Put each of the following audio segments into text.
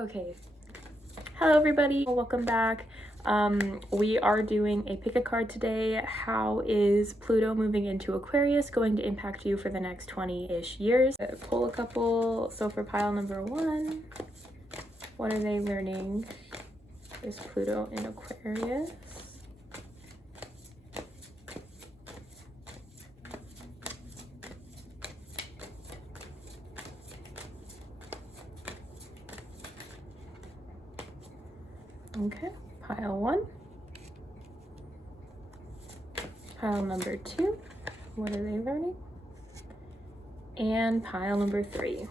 Okay, hello everybody, welcome back. We are doing a pick a card today. How is Pluto moving into Aquarius going to impact you for the next 20-ish years? Pull a couple. So for pile number 1, what are they learning? Is Pluto in Aquarius? Okay, pile 1. Pile number 2, what are they learning? And pile number 3.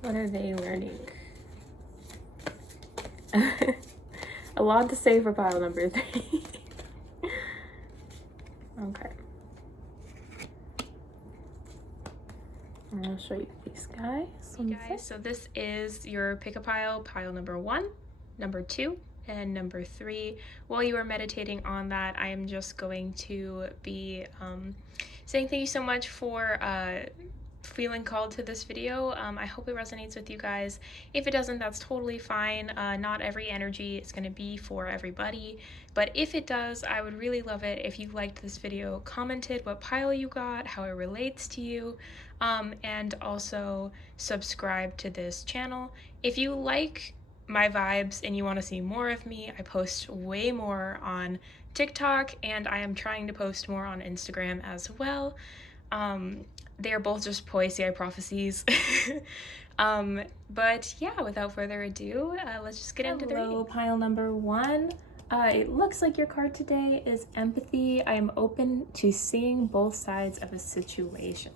What are they learning? A lot to say for pile number 3. Okay. I'll show you these guys. Hey guys, so this is your pick a pile number 1, number 2, and number 3. While you are meditating on that, I am just going to be saying thank you so much for feeling called to this video. I hope it resonates with you guys. If it doesn't, that's totally fine. Not every energy is going to be for everybody, but if it does, I would really love it if you liked this video, commented what pile you got, how it relates to you, and also subscribe to this channel. If you like my vibes and you want to see more of me, I post way more on TikTok, and I am trying to post more on Instagram as well. They are both just poesy prophecies. But yeah, without further ado, let's just get into the reading. Pile number 1. It looks like your card today is empathy. I am open to seeing both sides of a situation.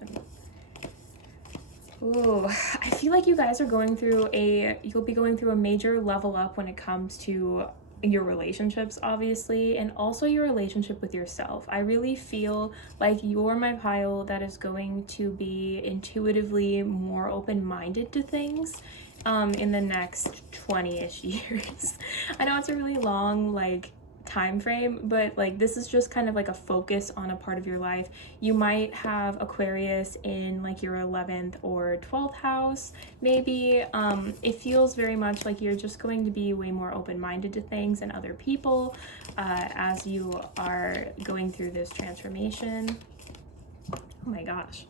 Ooh, I feel like you guys are you'll be going through a major level up when it comes to your relationships, obviously, and also your relationship with yourself. I really feel like you're my pile that is going to be intuitively more open-minded to things in the next 20-ish years. I know it's a really long time frame, but this is just kind of like a focus on a part of your life. You might have Aquarius in your 11th or 12th house, maybe. It feels very much like you're just going to be way more open-minded to things and other people as you are going through this transformation. Oh my gosh,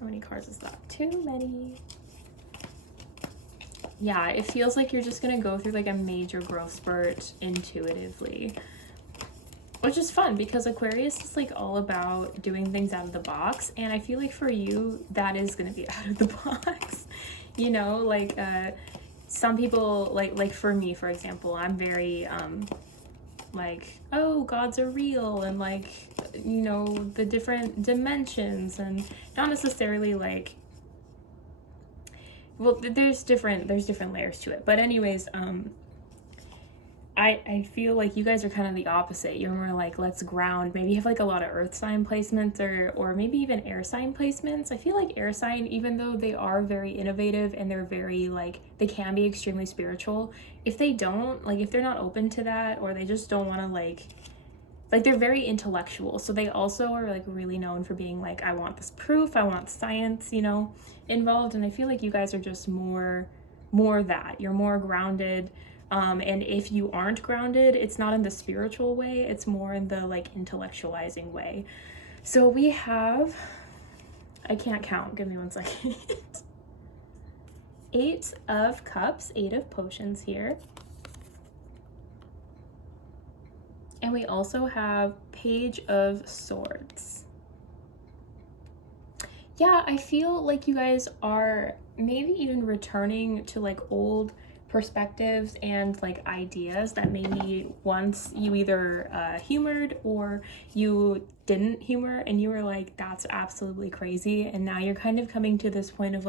how many cards is that? Too many. Yeah, it feels like you're just gonna go through a major growth spurt intuitively, which is fun because Aquarius is all about doing things out of the box, and I feel like for you that is gonna be out of the box. You know, some people like for me, for example, I'm very oh, gods are real, and the different dimensions, and not necessarily well, there's different layers to it, but anyways, I feel like you guys are kind of the opposite. You're more let's ground. Maybe you have a lot of earth sign placements or maybe even air sign placements. I feel like air sign, even though they are very innovative and they're very they can be extremely spiritual, if they don't if they're not open to that, or they just don't want to they're very intellectual, so they also are really known for being I want this proof, I want science, involved. And I feel like you guys are just more that you're more grounded, and if you aren't grounded, it's not in the spiritual way, it's more in the intellectualizing way. So we have, I can't count, give me 1 second. 8 of Cups, 8 of Potions here. And we also have Page of Swords. Yeah, I feel like you guys are maybe even returning to old perspectives and ideas that maybe once you either humored or you didn't humor, and you were that's absolutely crazy, and now you're kind of coming to this point of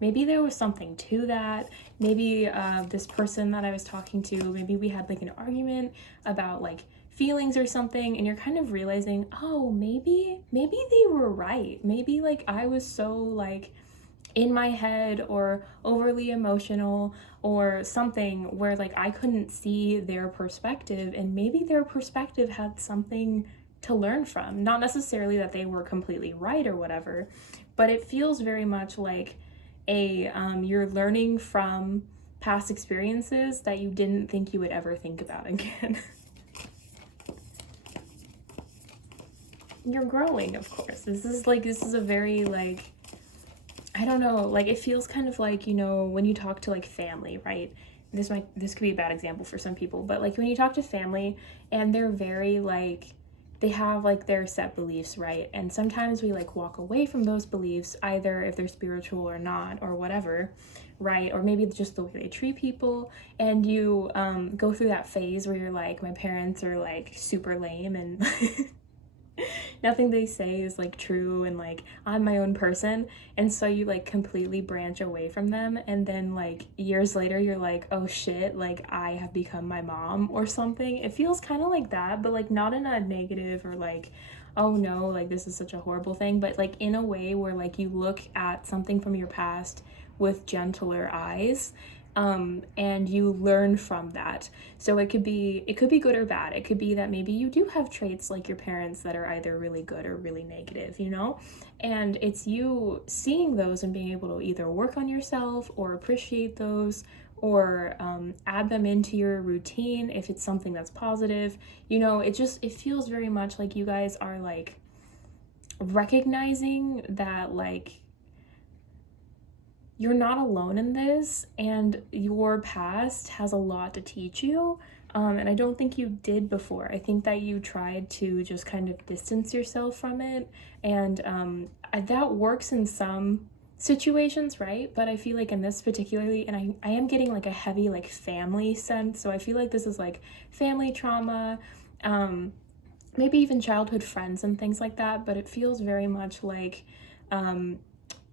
maybe there was something to that. Maybe this person that I was talking to, maybe we had an argument about feelings or something, and you're kind of realizing, oh, maybe they were right. Maybe I was so in my head or overly emotional or something where I couldn't see their perspective, and maybe their perspective had something to learn from. Not necessarily that they were completely right or whatever, but it feels very much like you're learning from past experiences that you didn't think you would ever think about again. You're growing, of course. This is a very, like, I don't know, like, it feels kind of like, you know, when you talk to, like, family, right? This could be a bad example for some people, but, like, when you talk to family and they're very, like, they have, like, their set beliefs, right? And sometimes we, like, walk away from those beliefs, either if they're spiritual or not, or whatever, right? Or maybe just the way they treat people, and you go through that phase where you're like, my parents are, like, super lame, and nothing they say is, like, true, and, like, I'm my own person, and so you, like, completely branch away from them, and then, like, years later you're like, oh shit, like, I have become my mom or something. It feels kind of like that, but, like, not in a negative or, like, oh no, like, this is such a horrible thing, but, like, in a way where, like, you look at something from your past with gentler eyes, and you learn from that. So it could be good or bad. It could be that maybe you do have traits like your parents that are either really good or really negative, you know? And it's you seeing those and being able to either work on yourself or appreciate those, or add them into your routine if it's something that's positive. You know, it feels very much like you guys are, like, recognizing that, like, you're not alone in this, and your past has a lot to teach you. And I don't think you did before. I think that you tried to just kind of distance yourself from it, and that works in some situations, right? But I feel like in this particularly, and I am getting, like, a heavy, like, family sense, so I feel like this is, like, family trauma, maybe even childhood friends and things like that, but it feels very much like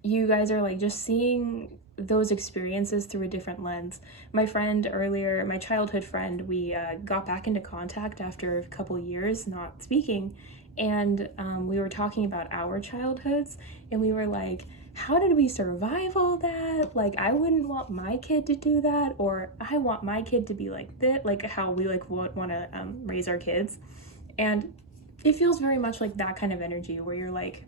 you guys are, like, just seeing those experiences through a different lens. My friend earlier, my childhood friend, we got back into contact after a couple years not speaking, and we were talking about our childhoods, and we were like, how did we survive all that? Like, I wouldn't want my kid to do that, or I want my kid to be like that, like how we, like, want to raise our kids. And it feels very much like that kind of energy where you're like,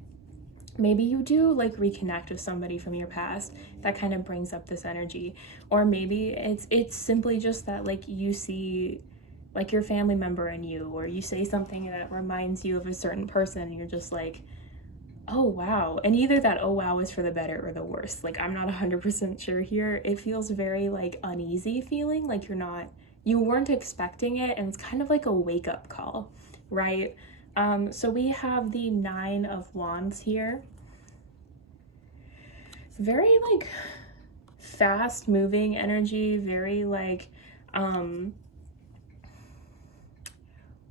maybe you do, like, reconnect with somebody from your past that kind of brings up this energy, or maybe it's simply just that, like, you see, like, your family member in you, or you say something that reminds you of a certain person, and you're just like, oh wow. And either that oh wow is for the better or the worse. Like, I'm not 100% sure here. It feels very, like, uneasy feeling, like you weren't expecting it, and it's kind of like a wake-up call, right? So we have the 9 of Wands here. Very, like, fast moving energy, very, like,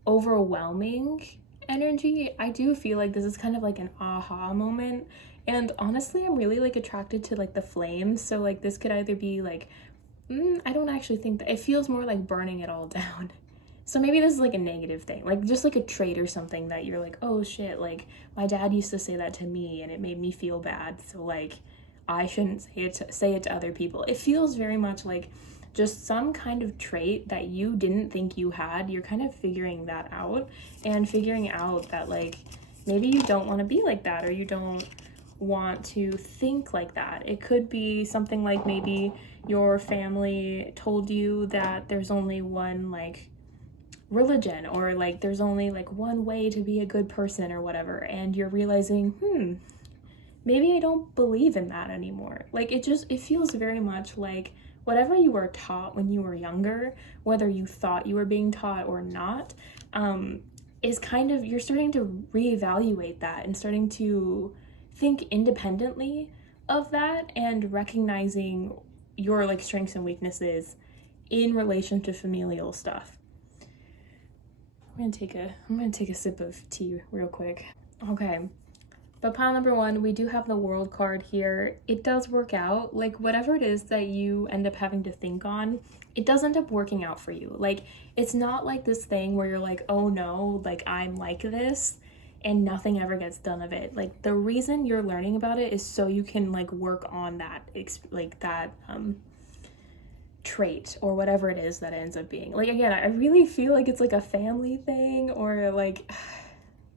overwhelming energy. I do feel like this is kind of like an aha moment. And honestly, I'm really, like, attracted to, like, the flames. So, like, this could either be like, I don't actually think that, it feels more like burning it all down. So maybe this is, like, a negative thing, like, just, like, a trait or something that you're like, oh shit, like, my dad used to say that to me and it made me feel bad, so, like, I shouldn't say it to other people. It feels very much like just some kind of trait that you didn't think you had. You're kind of figuring that out, and figuring out that, like, maybe you don't want to be like that, or you don't want to think like that. It could be something like maybe your family told you that there's only one, like, religion, or, like, there's only, like, one way to be a good person or whatever, and you're realizing, maybe I don't believe in that anymore. Like, it feels very much like whatever you were taught when you were younger, whether you thought you were being taught or not, is kind of, you're starting to reevaluate that and starting to think independently of that, and recognizing your, like, strengths and weaknesses in relation to familial stuff. I'm gonna take a sip of tea real quick. Okay. But pile number 1, we do have the World card here. It does work out. Like, whatever it is that you end up having to think on, it does end up working out for you. Like, it's not like this thing where you're like, oh no, like, I'm like this, and nothing ever gets done of it. Like, the reason you're learning about it is so you can, like, work on that, like, that trait, or whatever it is that it ends up being. Like, again, I really feel like it's like a family thing, or, like,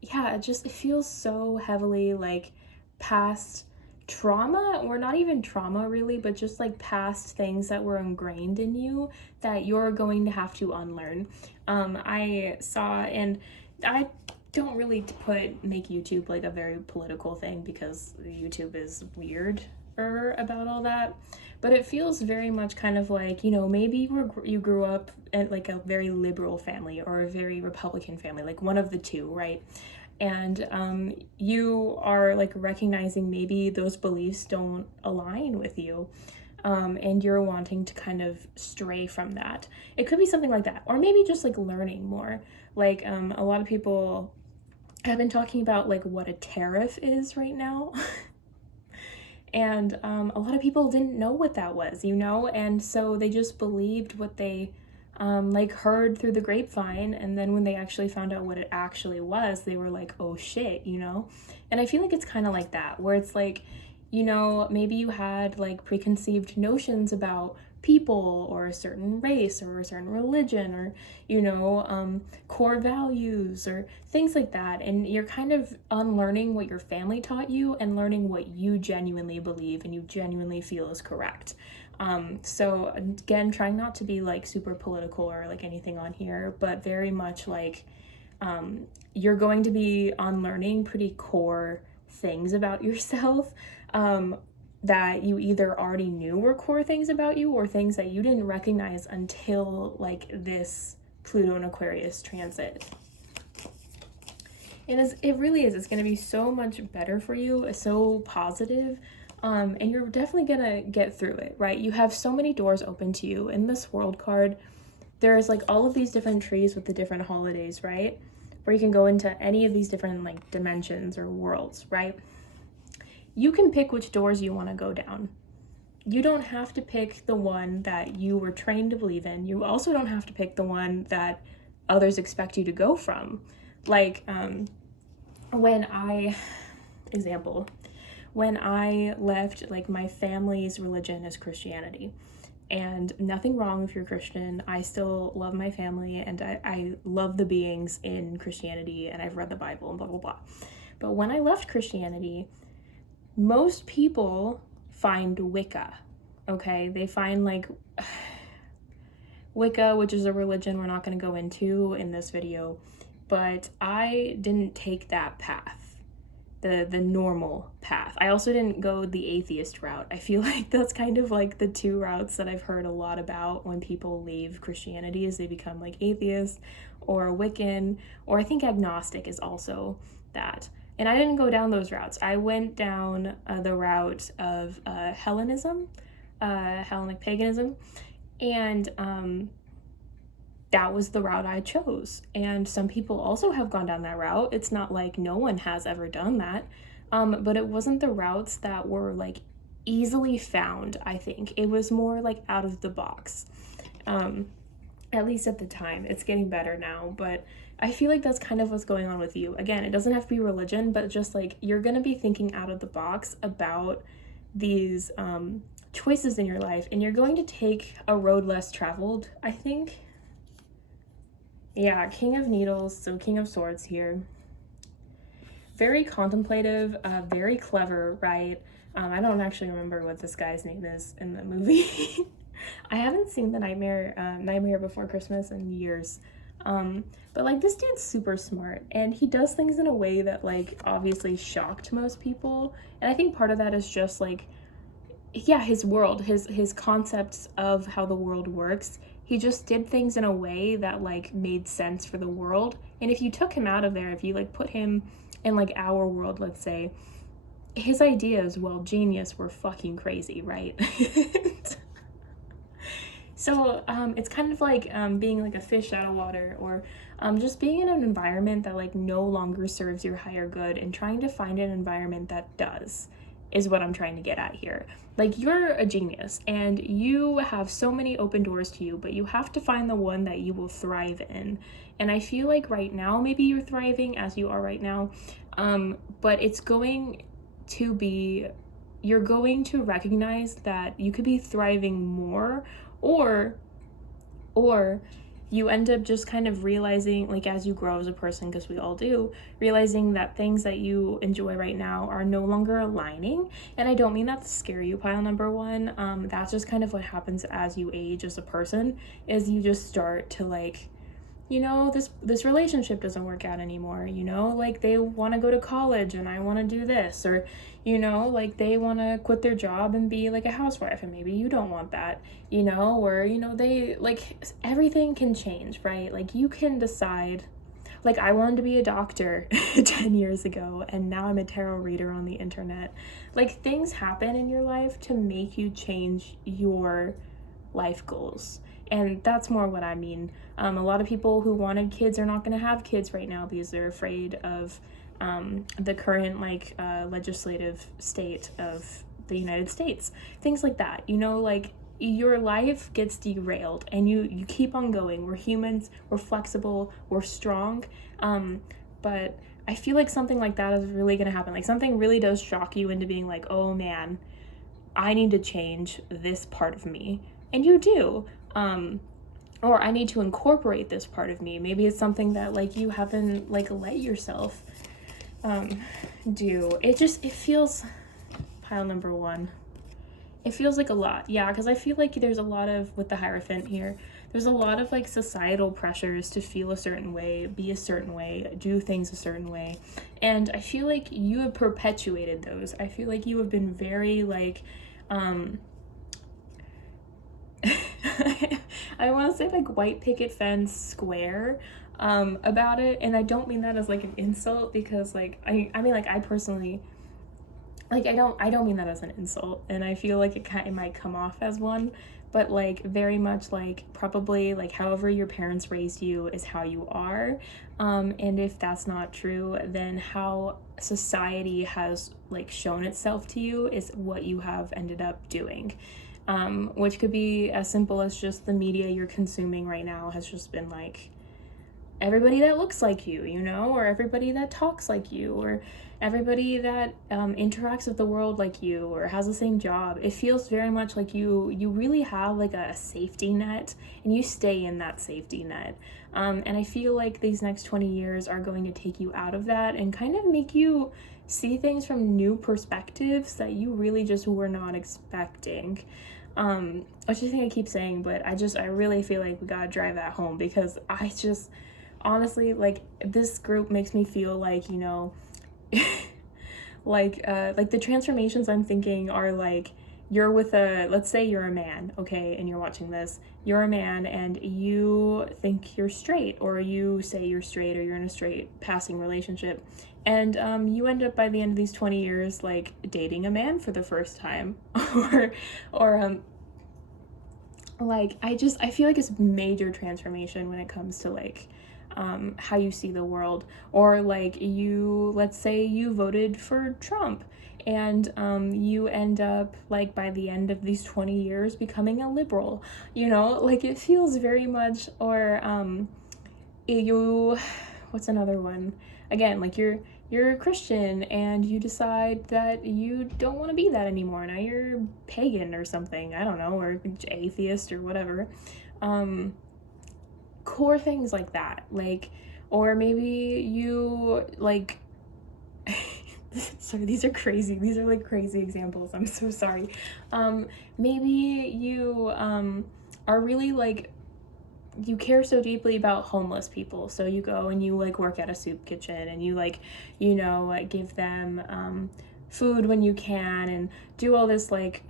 yeah, it feels so heavily, like, past trauma, or not even trauma really, but just like past things that were ingrained in you that you're going to have to unlearn. I saw, and I don't really make YouTube like a very political thing, because YouTube is weird about all that, but it feels very much kind of like, you know, maybe you grew up at like a very liberal family or a very Republican family, like one of the two, right? And you are like recognizing maybe those beliefs don't align with you, and you're wanting to kind of stray from that. It could be something like that, or maybe just like learning more. Like a lot of people have been talking about like what a tariff is right now. And a lot of people didn't know what that was, you know, and so they just believed what they like heard through the grapevine, and then when they actually found out what it actually was, they were like, oh shit, you know. And I feel like it's kind of like that, where it's like, you know, maybe you had like preconceived notions about people or a certain race or a certain religion, or, you know, core values or things like that, and you're kind of unlearning what your family taught you and learning what you genuinely believe and you genuinely feel is correct. So again, trying not to be like super political or like anything on here, but very much like you're going to be unlearning pretty core things about yourself, that you either already knew were core things about you, or things that you didn't recognize until like this Pluto and Aquarius transit. And it really is. It's going to be so much better for you, so positive. And you're definitely gonna get through it, right? You have so many doors open to you. In this world card, there's like all of these different trees with the different holidays, right? Where you can go into any of these different like dimensions or worlds, right? You can pick which doors you want to go down. You don't have to pick the one that you were trained to believe in. You also don't have to pick the one that others expect you to go from. Like, when I left, like, my family's religion is Christianity, and nothing wrong if you're Christian. I still love my family, and I love the beings in Christianity, and I've read the Bible and blah, blah, blah. But when I left Christianity, most people find Wicca, okay? They find like Wicca, which is a religion we're not going to go into in this video, but I didn't take that path. The normal path. I also didn't go the atheist route. I feel like that's kind of like the two routes that I've heard a lot about when people leave Christianity, is they become like atheist or Wiccan, or I think agnostic is also that. And I didn't go down those routes. I went down the route of Hellenism, Hellenic paganism, and that was the route I chose. And some people also have gone down that route. It's not like no one has ever done that, but it wasn't the routes that were like easily found, I think. It was more like out of the box, at least at the time. It's getting better now, but I feel like that's kind of what's going on with you. Again, it doesn't have to be religion, but just like you're gonna be thinking out of the box about these choices in your life, and you're going to take a road less traveled, I think. Yeah, King of Needles, so King of Swords here. Very contemplative, very clever, right? I don't actually remember what this guy's name is in the movie. I haven't seen the Nightmare Before Christmas in years. But like this dude's super smart, and he does things in a way that like obviously shocked most people. And I think part of that is just like, yeah, his world, his concepts of how the world works. He just did things in a way that like made sense for the world. And if you took him out of there, if you like put him in like our world, let's say, his ideas, well, genius, were fucking crazy, right? So it's kind of like being like a fish out of water, or just being in an environment that like no longer serves your higher good, and trying to find an environment that does, is what I'm trying to get at here. Like, you're a genius and you have so many open doors to you, but you have to find the one that you will thrive in. And I feel like right now, maybe you're thriving as you are right now, but it's going to be, you're going to recognize that you could be thriving more, or you end up just kind of realizing, like, as you grow as a person, because we all do, realizing that things that you enjoy right now are no longer aligning. And I don't mean that to scare you, pile number one. That's just kind of what happens as you age as a person, is you just start to, like, you know, this relationship doesn't work out anymore, you know, like they want to go to college and I want to do this, or, you know, like they want to quit their job and be like a housewife, and maybe you don't want that, you know, or, you know, they, like, everything can change, right? Like you can decide, like I wanted to be a doctor 10 years ago and now I'm a tarot reader on the internet. Like things happen in your life to make you change your life goals. And that's more what I mean. A lot of people who wanted kids are not going to have kids right now because they're afraid of the current, like, legislative state of the United States. Things like that, you know, like your life gets derailed and you keep on going. We're humans, we're flexible, we're strong. But I feel like something like that is really going to happen. Like something really does shock you into being like, oh man, I need to change this part of me. And you do. Or I need to incorporate this part of me. Maybe it's something that, like, you haven't, like, let yourself do. It feels, pile number one, it feels like a lot. Yeah, because I feel like there's a lot of, with the Hierophant here, there's a lot of, like, societal pressures to feel a certain way, be a certain way, do things a certain way. And I feel like you have perpetuated those. I feel like you have been very, like, I want to say, like, white picket fence square about it, and I don't mean that as, like, an insult, because, like, I mean, like, I personally, like, I don't mean that as an insult, and I feel like it might come off as one, but, like, very much, like, probably, like, however your parents raised you is how you are, and if that's not true, then how society has, like, shown itself to you is what you have ended up doing. Which could be as simple as just the media you're consuming right now has just been like everybody that looks like you know, or everybody that talks like you, or everybody that interacts with the world like you, or has the same job. It feels very much like you really have like a safety net, and you stay in that safety net. And I feel like these next 20 years are going to take you out of that and kind of make you see things from new perspectives that you really just were not expecting. Which I think I keep saying, but I really feel like we gotta drive that home, because I just, honestly, like, this group makes me feel like, you know, like the transformations I'm thinking are like, you're with let's say you're a man, okay, and you're watching this, you're a man and you think you're straight, or you say you're straight, or you're in a straight passing relationship, and you end up by the end of these 20 years, like, dating a man for the first time, or like, I feel like it's major transformation when it comes to, like, how you see the world. Or, like, let's say you voted for Trump, and you end up, like, by the end of these 20 years becoming a liberal, you know, like, it feels very much. Or what's another one? Again, like, you're a Christian and you decide that you don't want to be that anymore. Now you're pagan or something, I don't know, or atheist or whatever. Core things like that, like, or maybe you, like, sorry, these are like crazy examples, I'm so sorry. Maybe you are really, like, you care so deeply about homeless people, so you go and you, like, work at a soup kitchen, and you, like, you know, give them food when you can, and do all this, like,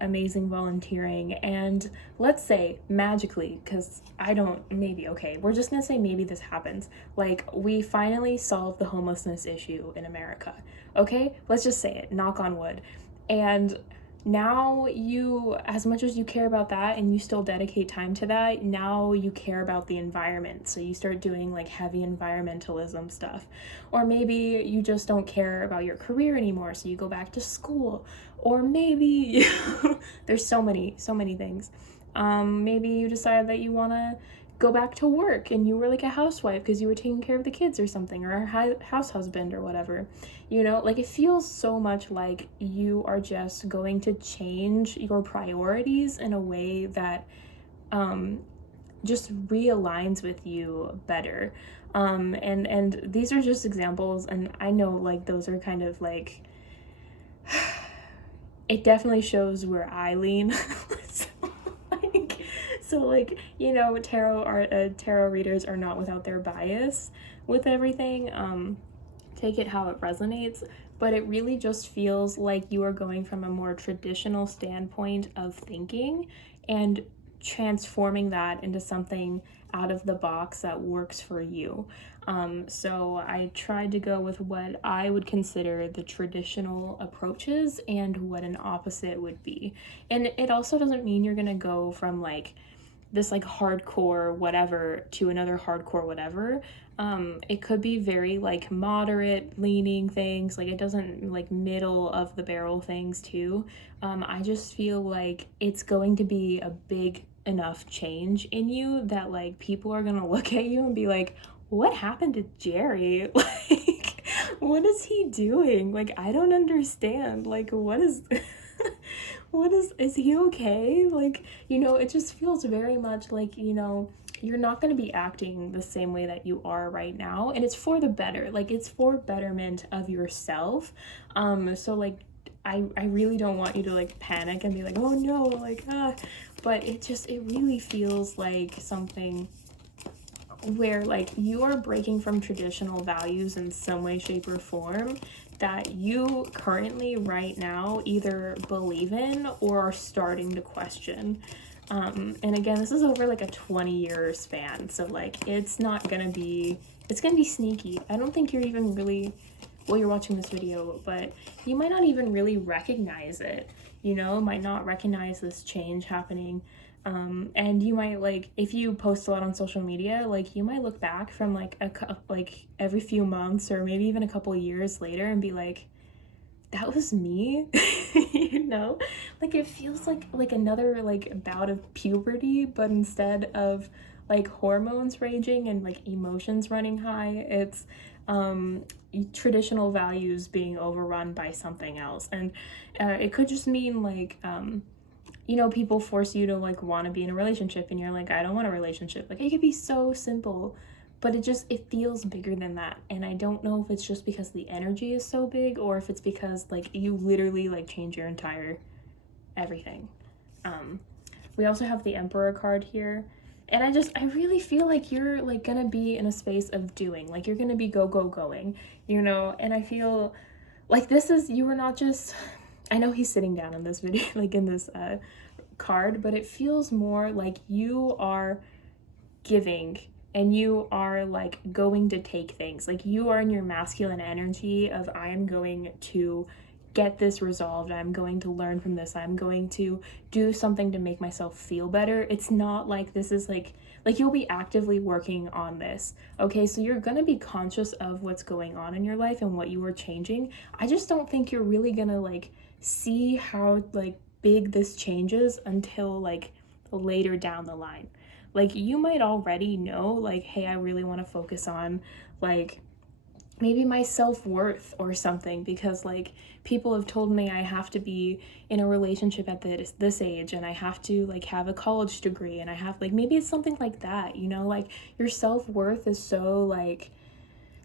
amazing volunteering. And let's say magically, because we're just gonna say maybe this happens, like, we finally solve the homelessness issue in America, okay, let's just say it, knock on wood. And now you, as much as you care about that and you still dedicate time to that, now you care about the environment, so you start doing, like, heavy environmentalism stuff. Or maybe you just don't care about your career anymore, so you go back to school. Or maybe there's so many things. Maybe you decide that you want to go back to work and you were, like, a housewife because you were taking care of the kids or something, or a house husband or whatever, you know, like, it feels so much like you are just going to change your priorities in a way that just realigns with you better. And these are just examples, and I know like those are kind of like it definitely shows where I lean. So, you know, tarot readers are not without their bias with everything. Take it how it resonates, but it really just feels like you are going from a more traditional standpoint of thinking and transforming that into something out of the box that works for you. So I tried to go with what I would consider the traditional approaches and what an opposite would be. And it also doesn't mean you're gonna go from like this like hardcore whatever to another hardcore whatever. It could be very like moderate leaning things, like it doesn't like middle of the barrel things too. I just feel like it's going to be a big enough change in you that like people are gonna look at you and be like, what happened to Jerry? Like, what is he doing? Like, I don't understand. Like, what is is he okay? Like, you know, it just feels very much like, you know, you're not going to be acting the same way that you are right now, and it's for the better. Like, it's for betterment of yourself. So like I really don't want you to like panic and be like, oh no, like but it really feels like something where like you are breaking from traditional values in some way, shape, or form that you currently right now either believe in or are starting to question. And again, this is over like a 20-year span, so like it's gonna be sneaky. I don't think you're even really, well, you're watching this video, but you might not even really recognize it, you know, might not recognize this change happening. And you might like, if you post a lot on social media, like you might look back from like like every few months or maybe even a couple years later and be like, that was me. You know, like it feels like another like bout of puberty, but instead of like hormones raging and like emotions running high, it's traditional values being overrun by something else. And it could just mean like you know, people force you to like want to be in a relationship and you're like, I don't want a relationship. Like it could be so simple, but it feels bigger than that. And I don't know if it's just because the energy is so big or if it's because like you literally like change your entire everything. We also have the Emperor card here, and I really feel like you're like gonna be in a space of doing, like you're gonna be going, you know. And I feel like you were not just, I know he's sitting down in this video, like in this card, but it feels more like you are giving and you are like going to take things. Like you are in your masculine energy of, I am going to get this resolved, I'm going to learn from this, I'm going to do something to make myself feel better. It's not like this is like you'll be actively working on this. Okay, so you're gonna be conscious of what's going on in your life and what you are changing. I just don't think you're really gonna like see how like big this changes until like later down the line. Like you might already know like, hey, I really want to focus on like maybe my self-worth or something, because like people have told me I have to be in a relationship at this age and I have to like have a college degree, and I have like, maybe it's something like that, you know, like your self-worth is so like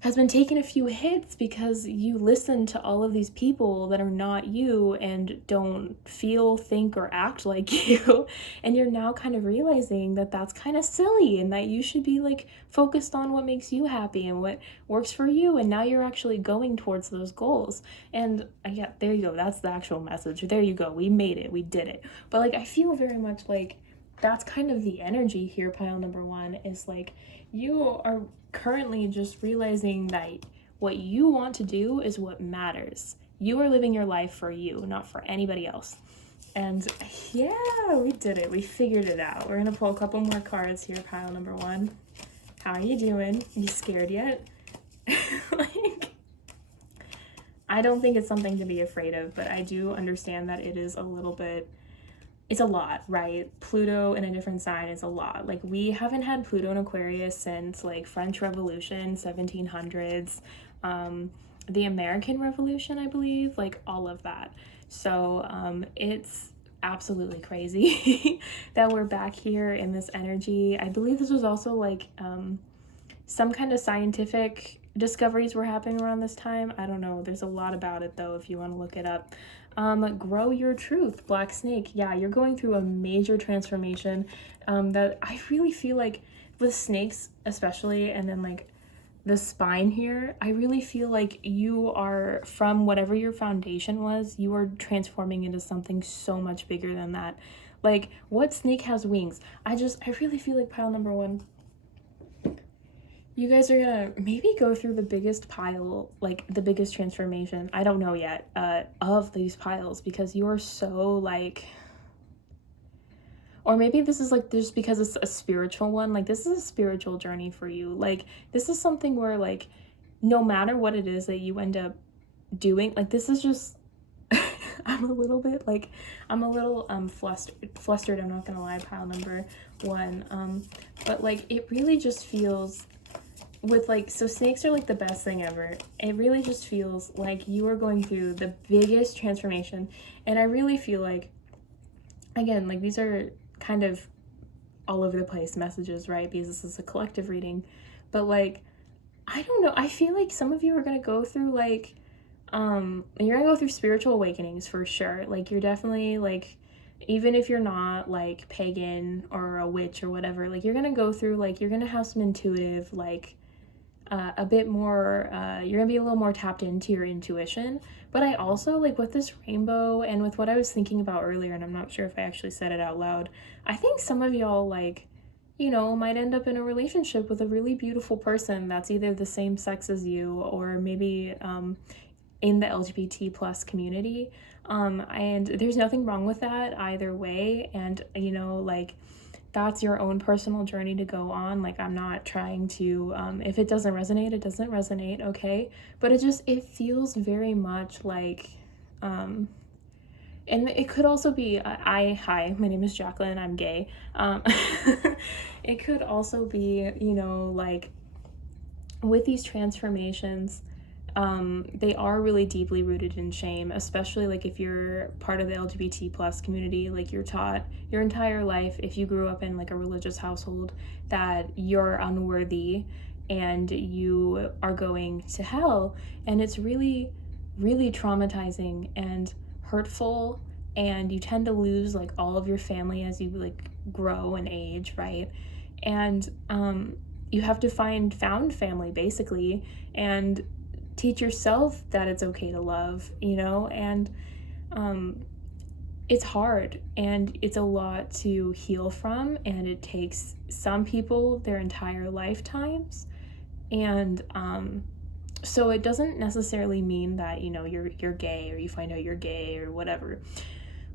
has been taking a few hits because you listen to all of these people that are not you and don't feel, think, or act like you. And you're now kind of realizing that that's kind of silly and that you should be like focused on what makes you happy and what works for you. And now you're actually going towards those goals. And yeah, there you go. That's the actual message. There you go. We made it. We did it. But like, I feel very much like that's kind of the energy here, pile number one, is like you are currently just realizing that what you want to do is what matters. You are living your life for you, not for anybody else. And yeah, we did it. We figured it out. We're gonna pull a couple more cards here, pile number one. How are you doing? You scared yet? Like, I don't think it's something to be afraid of, but I do understand that it is a little bit, it's a lot, right? Pluto in a different sign is a lot. Like we haven't had Pluto in Aquarius since like French Revolution, 1700s, the American Revolution, I believe, like all of that. So absolutely crazy that we're back here in this energy. I believe this was also like some kind of scientific discoveries were happening around this time. I don't know. There's a lot about it though if you want to look it up. Grow your truth, Black Snake. Yeah, you're going through a major transformation that I really feel like with snakes especially, and then like the spine here, I really feel like you are, from whatever your foundation was, you are transforming into something so much bigger than that. Like, what snake has wings? I really feel like pile number one, you guys are gonna maybe go through the biggest pile, like the biggest transformation, I don't know yet, of these piles, because you are so like, or maybe this is like just because it's a spiritual one, like this is a spiritual journey for you. Like this is something where like no matter what it is that you end up doing, like this is just I'm a little flustered, I'm not gonna lie, pile number one. But like it really just feels with like, so snakes are like the best thing ever. It really just feels like you are going through the biggest transformation. And I really feel like, again, like these are kind of all over the place messages, right? Because this is a collective reading. But like, I don't know, I feel like some of you are gonna go through like you're gonna go through spiritual awakenings for sure. Like you're definitely like, even if you're not like pagan or a witch or whatever, like you're gonna go through, like you're gonna have some intuitive, like a bit more, you're gonna be a little more tapped into your intuition. But I also, like with this rainbow and with what I was thinking about earlier, and I'm not sure if I actually said it out loud, I think some of y'all, like, you know, might end up in a relationship with a really beautiful person that's either the same sex as you or maybe in the LGBT plus community. And there's nothing wrong with that either way. And, you know, like, that's your own personal journey to go on. Like, I'm not trying to, if it doesn't resonate, it doesn't resonate, okay? But it feels very much like, and it could also be, hi, my name is Jacqueline, I'm gay. It could also be, you know, like, with these transformations, they are really deeply rooted in shame, especially like if you're part of the LGBT plus community. Like you're taught your entire life, if you grew up in like a religious household, that you're unworthy and you are going to hell. And it's really, really traumatizing and hurtful, and you tend to lose like all of your family as you like grow and age, right? And you have to found family basically, and teach yourself that it's okay to love, you know. And it's hard and it's a lot to heal from, and it takes some people their entire lifetimes. And so it doesn't necessarily mean that, you know, you're gay, or you find out you're gay or whatever,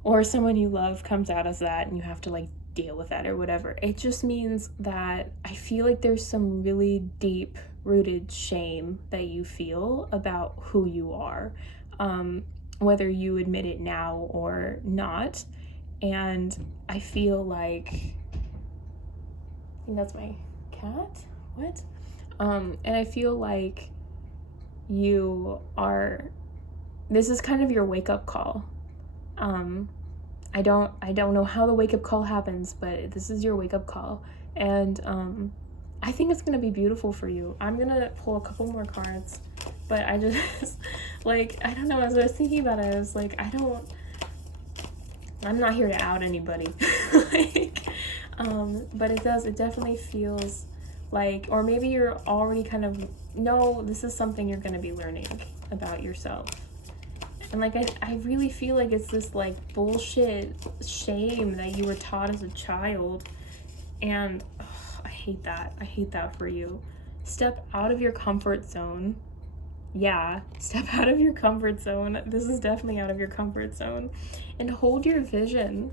or someone you love comes out as that and you have to like deal with that or whatever. It just means that I feel like there's some really deep rooted shame that you feel about who you are, whether you admit it now or not. And I feel like, I think that's my cat, what? And I feel like this is kind of your wake-up call. I don't know how the wake-up call happens, but this is your wake-up call. And I think it's gonna be beautiful for you. I'm gonna pull a couple more cards, but I just like, I don't know, as I was thinking about it, I was like, I'm not here to out anybody. Like, but it definitely feels like, or maybe you're already kind of, no, this is something you're gonna be learning about yourself. And like, I really feel like it's this like bullshit shame that you were taught as a child. And I hate that for you. Step out of your comfort zone. Yeah, step out of your comfort zone. This is definitely out of your comfort zone. And hold your vision.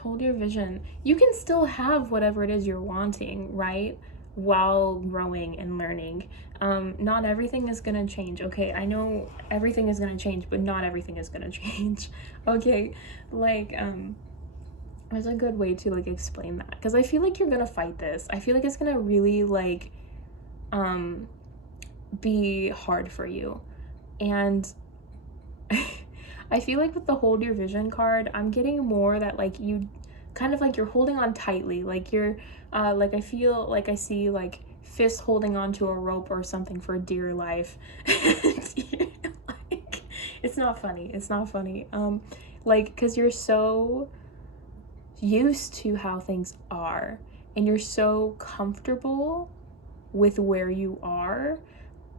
Hold your vision. You can still have whatever it is you're wanting, right? While growing and learning. Not everything is gonna change, okay? I know everything is gonna change, but not everything is gonna change, okay? Like, there's a good way to like explain that, because I feel like you're gonna fight this. I feel like it's gonna really like be hard for you. And I feel like with the hold your vision card, I'm getting more that like you kind of like you're holding on tightly, like you're like I feel like I see like fists holding onto a rope or something for dear life. Like, it's not funny. It's not funny. Like, because you're so used to how things are and you're so comfortable with where you are.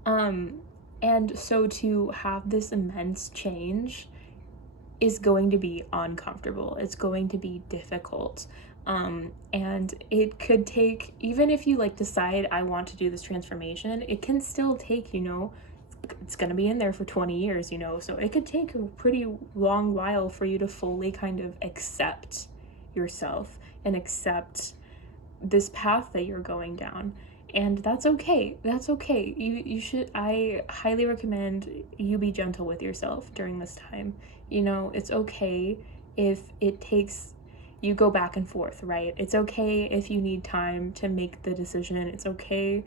And so to have this immense change is going to be uncomfortable. It's going to be difficult. And it could take, even if you like decide I want to do this transformation, it can still take, you know, it's going to be in there for 20 years, you know, so it could take a pretty long while for you to fully kind of accept yourself and accept this path that you're going down. And that's okay. That's okay. You should, I highly recommend you be gentle with yourself during this time. You know, it's okay if it takes, you go back and forth, right? It's okay if you need time to make the decision. It's okay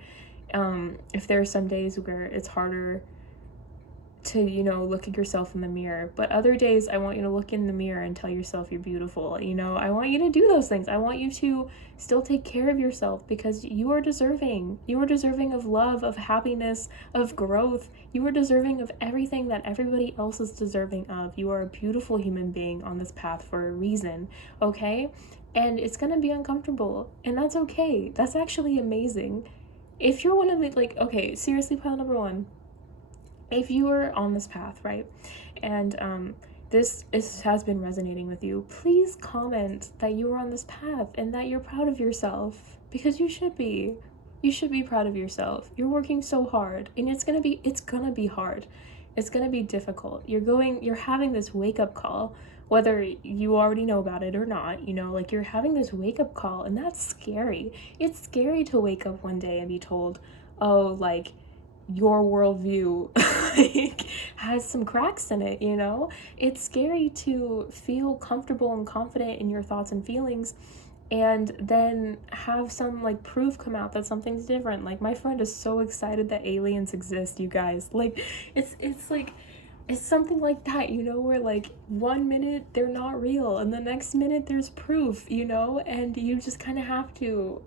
if there are some days where it's harder to, you know, look at yourself in the mirror, but other days I want you to look in the mirror and tell yourself you're beautiful. You know, I want you to do those things. I want you to still take care of yourself because you are deserving. You are deserving of love, of happiness, of growth. You are deserving of everything that everybody else is deserving of. You are a beautiful human being on this path for a reason, okay? And it's gonna be uncomfortable, and that's okay. That's actually amazing. If you're one of the, like, okay, seriously, pile number one, if you are on this path, right, and this has been resonating with you, please comment that you are on this path and that you're proud of yourself, because you should be. You should be proud of yourself. You're working so hard, and it's gonna be hard. It's gonna be difficult. You're having this wake-up call, whether you already know about it or not, you know, like you're having this wake-up call, and that's scary. It's scary to wake up one day and be told, oh, like, your worldview like has some cracks in it, you know? It's scary to feel comfortable and confident in your thoughts and feelings and then have some like proof come out that something's different. Like my friend is so excited that aliens exist, you guys. Like it's like it's something like that, you know, where like 1 minute they're not real and the next minute there's proof, you know, and you just kind of have to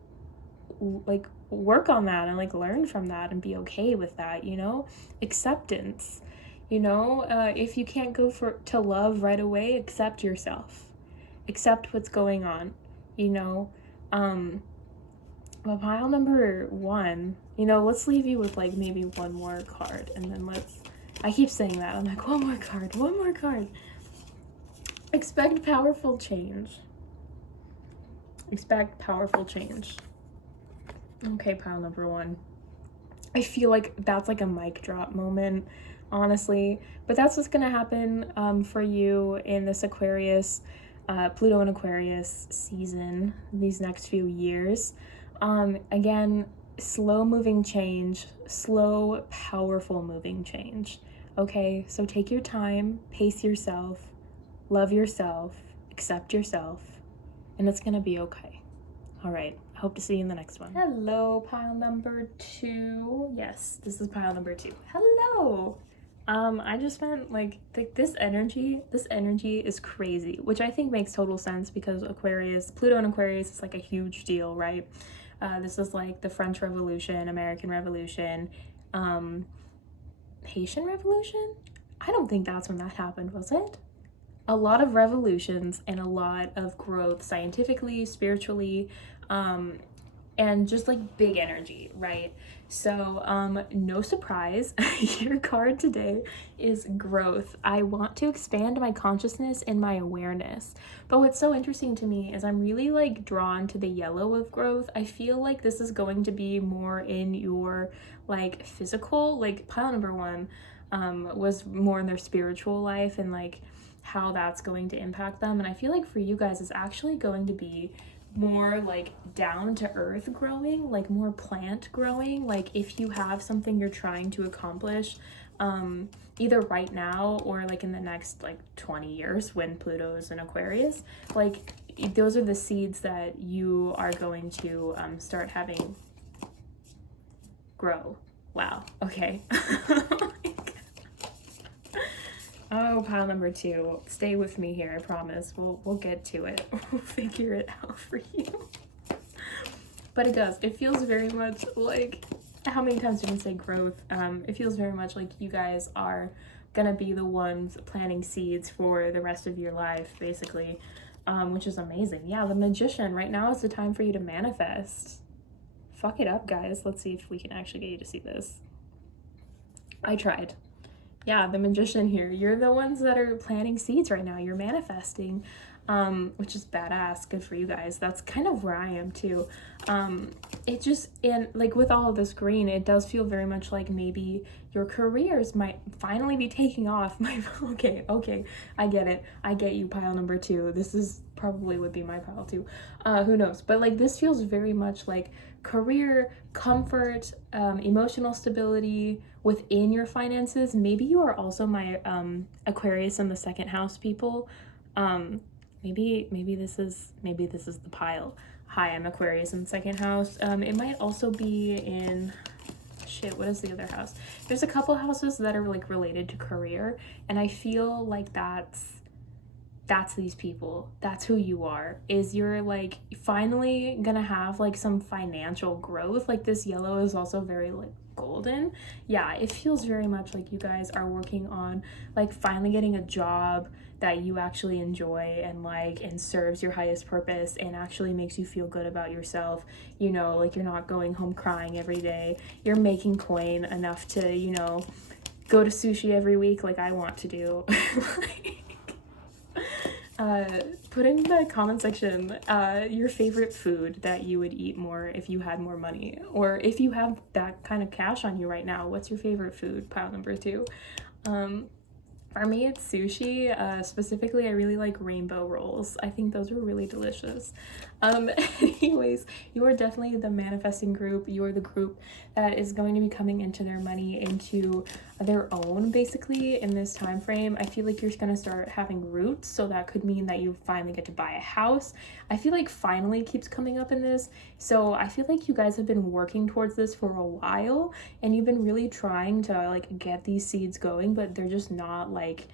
like work on that and like learn from that and be okay with that, you know? Acceptance, you know? If you can't go to love right away, accept yourself, accept what's going on, you know? But pile number one, you know, let's leave you with like maybe one more card, and then I keep saying that, I'm like, one more card. Expect powerful change. Okay, pile number one. I feel like that's like a mic drop moment, honestly. But that's what's gonna happen for you in this Aquarius, Pluto and Aquarius season, these next few years. Again, slow moving change, slow, powerful moving change. Okay, so take your time, pace yourself, love yourself, accept yourself, and it's gonna be okay. All right. Hope to see you in the next one. Hello, pile number 2. Yes, this is pile number 2. Hello. I just meant like this energy is crazy, which I think makes total sense because Aquarius, Pluto and Aquarius is like a huge deal, right? This is like the French Revolution, American Revolution, Haitian Revolution? I don't think that's when that happened, was it? A lot of revolutions and a lot of growth scientifically, spiritually, and just like big energy, right? So no surprise, your card today is growth. I want to expand my consciousness and my awareness. But what's so interesting to me is I'm really like drawn to the yellow of growth. I feel like this is going to be more in your like physical, like pile number 1 was more in their spiritual life and like how that's going to impact them. And I feel like for you guys it's actually going to be more like down to earth growing, like more plant growing. Like if you have something you're trying to accomplish, either right now or like in the next like 20 years when Pluto is in Aquarius, like those are the seeds that you are going to start having grow. Wow. Okay. Oh pile number 2. Stay with me here, I promise. We'll get to it. We'll figure it out for you. But it does. It feels very much like, how many times do we say growth? It feels very much like you guys are gonna be the ones planting seeds for the rest of your life, basically, which is amazing. Yeah, the Magician. Right now is the time for you to manifest. Fuck it up, guys. Let's see if we can actually get you to see this. I tried. Yeah, the Magician here. You're the ones that are planting seeds right now. You're manifesting, which is badass. Good for you guys. That's kind of where I am too. It just, and like with all of this green, it does feel very much like maybe your careers might finally be taking off. Okay, I get it. I get you, pile number 2. This is probably would be my pile too. Who knows? But like this feels very much like career, comfort, emotional stability within your finances. Maybe you are also my Aquarius in the 2nd house people. Maybe this is the pile. Hi, I'm Aquarius in the 2nd house. It might also be in, shit, what is the other house? There's a couple houses that are like related to career, and I feel like that's these people. That's who you are. Is you're like finally gonna have like some financial growth. Like this yellow is also very like golden. Yeah, it feels very much like you guys are working on like finally getting a job that you actually enjoy and like and serves your highest purpose and actually makes you feel good about yourself. You know, like you're not going home crying every day. You're making coin enough to, you know, go to sushi every week like I want to do. Put in the comment section your favorite food that you would eat more if you had more money, or if you have that kind of cash on you right now. What's your favorite food? Pile number 2. For me, it's sushi. Specifically, I really like rainbow rolls. I think those are really delicious. Anyways, you are definitely the manifesting group. You are the group that is going to be coming into their money, into their own, basically, in this time frame. I feel like you're going to start having roots, so that could mean that you finally get to buy a house. I feel like finally keeps coming up in this, so I feel like you guys have been working towards this for a while, and you've been really trying to like get these seeds going, but they're just not like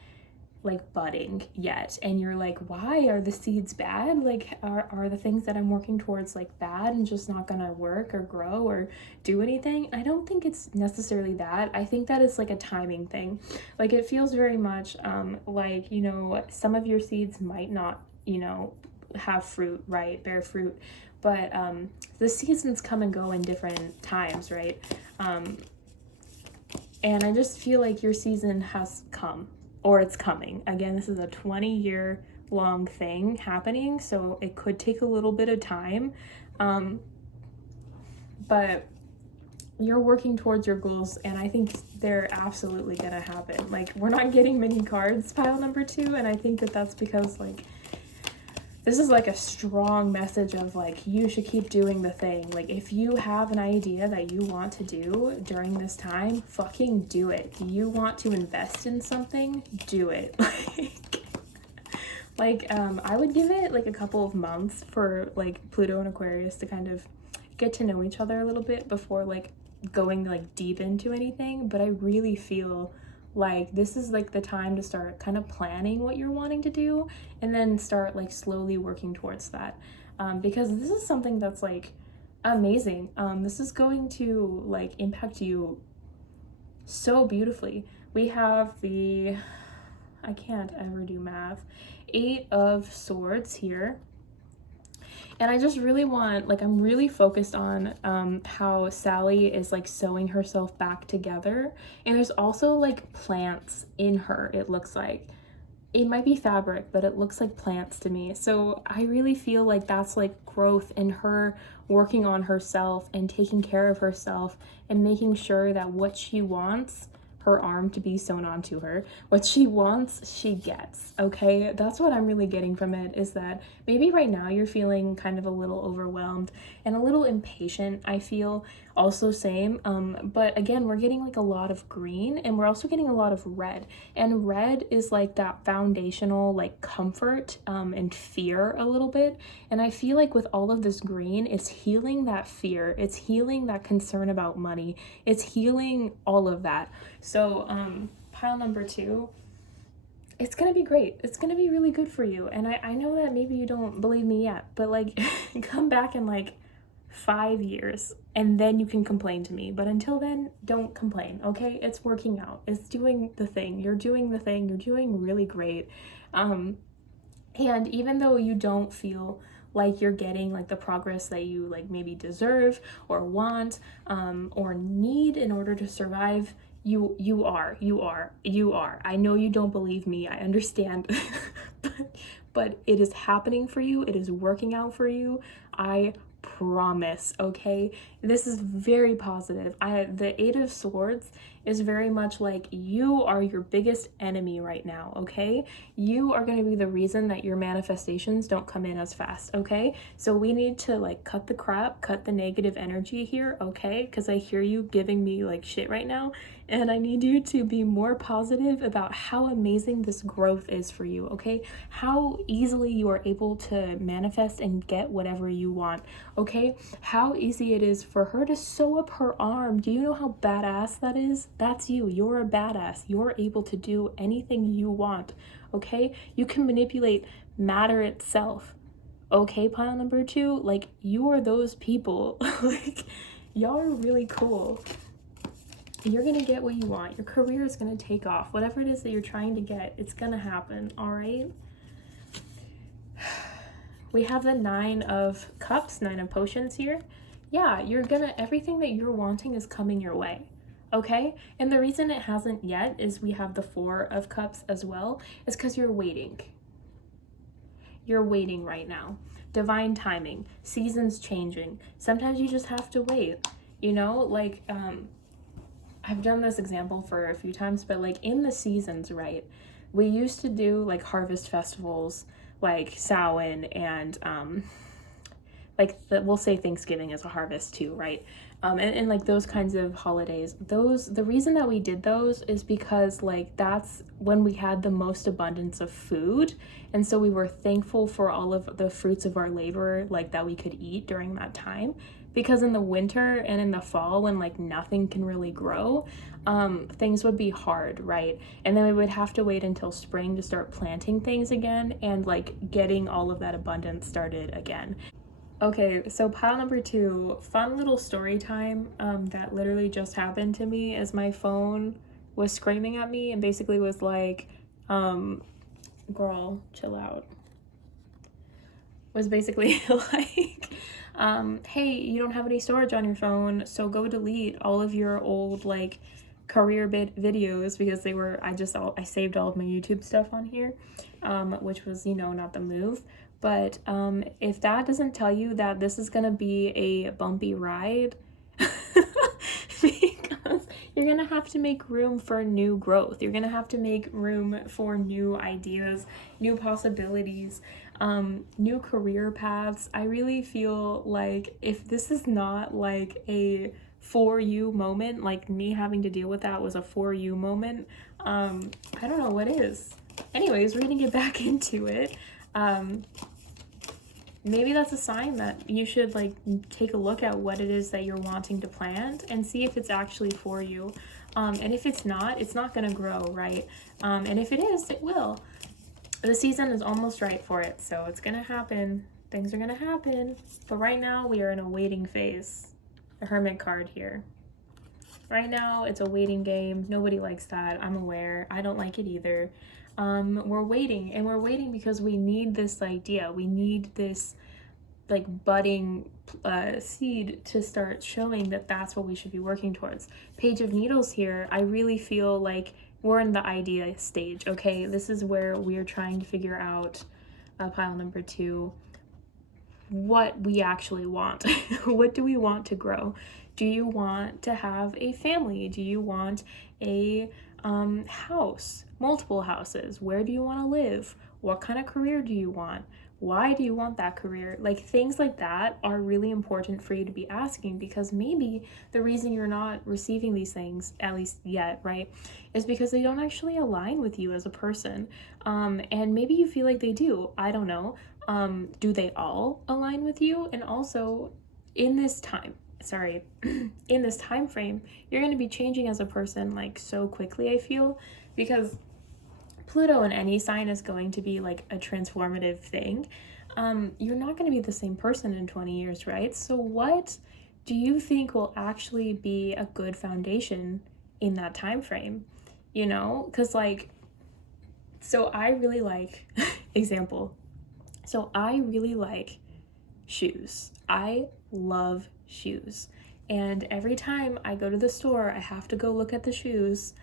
budding yet, and you're like, why are the seeds bad? Like are the things that I'm working towards like bad and just not gonna work or grow or do anything? I don't think it's necessarily that. I think that it's like a timing thing. Like it feels very much like, you know, some of your seeds might not, you know, have fruit, right, bear fruit, but the seasons come and go in different times, right? And I just feel like your season has come, or it's coming. Again, this is a 20-year long thing happening, so it could take a little bit of time, but you're working towards your goals, and I think they're absolutely gonna happen. Like, we're not getting many cards, pile number 2, and I think that that's because like this is like a strong message of like, you should keep doing the thing. Like if you have an idea that you want to do during this time, fucking do it. Do you want to invest in something? Do it. I would give it like a couple of months for like Pluto and Aquarius to kind of get to know each other a little bit before like going like deep into anything. But I really feel like this is like the time to start kind of planning what you're wanting to do, and then start like slowly working towards that, because this is something that's like amazing. This is going to like impact you so beautifully. We have the, I can't ever do math, 8 of Swords here. And I just really want, like, I'm really focused on how Sally is like sewing herself back together. And there's also like plants in her, it looks like. It might be fabric, but it looks like plants to me. So I really feel like that's like growth in her working on herself and taking care of herself and making sure that what she wants, her arm to be sewn onto her, what she wants, she gets, okay? That's what I'm really getting from it, is that maybe right now you're feeling kind of a little overwhelmed and a little impatient, I feel, also same, but again, we're getting like a lot of green, and we're also getting a lot of red, and red is like that foundational like comfort and fear a little bit, and I feel like with all of this green, it's healing that fear, it's healing that concern about money, it's healing all of that. So pile number 2, it's gonna be great. It's gonna be really good for you. And I know that maybe you don't believe me yet, but like come back in like 5 years and then you can complain to me. But until then, don't complain, okay? It's working out. It's doing the thing. You're doing the thing. You're doing really great. And even though you don't feel like you're getting like the progress that you like maybe deserve or want or need in order to survive, you are. I know you don't believe me. I understand. but it is happening for you. It is working out for you. I promise, okay? This is very positive. The Eight of Swords is very much like you are your biggest enemy right now, okay? You are going to be the reason that your manifestations don't come in as fast, okay? So we need to like cut the crap, cut the negative energy here, okay? Because I hear you giving me like shit right now, and I need you to be more positive about how amazing this growth is for you, okay? How easily you are able to manifest and get whatever you want, okay? How easy it is for her to sew up her arm. Do you know how badass that is? That's you. You're a badass. You're able to do anything you want, okay? You can manipulate matter itself, okay, pile number 2? Like, you are those people. Like, y'all are really cool. You're gonna get what you want. Your career is gonna take off. Whatever it is that you're trying to get, it's gonna happen, all right? We have the 9 of Cups, 9 of Potions here. Yeah, everything that you're wanting is coming your way, okay? And the reason it hasn't yet is we have the 4 of Cups as well, is because you're waiting. You're waiting right now. Divine timing, seasons changing. Sometimes you just have to wait, you know? Like, I've done this example for a few times, but like in the seasons, right? We used to do like harvest festivals, like Samhain and we'll say Thanksgiving is a harvest too, right? And like those kinds of holidays, the reason that we did those is because like that's when we had the most abundance of food, and so we were thankful for all of the fruits of our labor like that we could eat during that time. Because in the winter and in the fall, when like nothing can really grow, things would be hard, right? And then we would have to wait until spring to start planting things again and like getting all of that abundance started again. Okay, so pile number 2, fun little story time that literally just happened to me as my phone was screaming at me and basically was like, girl, chill out. Was basically like, hey, you don't have any storage on your phone, so go delete all of your old like career videos, because I saved all of my YouTube stuff on here, which was, you know, not the move. But if that doesn't tell you that this is gonna be a bumpy ride, because you're gonna have to make room for new growth. You're gonna have to make room for new ideas, new possibilities, new career paths. I really feel like if this is not like a for you moment, like me having to deal with that was a for you moment, I don't know what is. Anyways, we're gonna get back into it. Maybe that's a sign that you should like take a look at what it is that you're wanting to plant and see if it's actually for you. And if it's not gonna grow, right? And if it is, it will. The season is almost right for it, so it's gonna happen. Things are gonna happen. But right now we are in a waiting phase. The Hermit card here. Right now it's a waiting game. Nobody likes that. I'm aware. I don't like it either. We're waiting, and we're waiting because we need this idea. We need this like budding seed to start showing that that's what we should be working towards. Page of Needles here, I really feel like we're in the idea stage, okay? This is where we're trying to figure out, pile number 2, what we actually want. What do we want to grow? Do you want to have a family? Do you want a house? Multiple houses? Where do you want to live? What kind of career do you want? Why do you want that career? Like things like that are really important for you to be asking, because maybe the reason you're not receiving these things, at least yet, right, is because they don't actually align with you as a person. And maybe you feel like they do. I don't know. Do they all align with you? And also in this time frame, you're going to be changing as a person like so quickly, I feel, because Pluto in any sign is going to be like a transformative thing. You're not going to be the same person in 20 years, right? So what do you think will actually be a good foundation in that time frame? You know, because like, so I really like example. So I really like shoes. I love shoes. And every time I go to the store, I have to go look at the shoes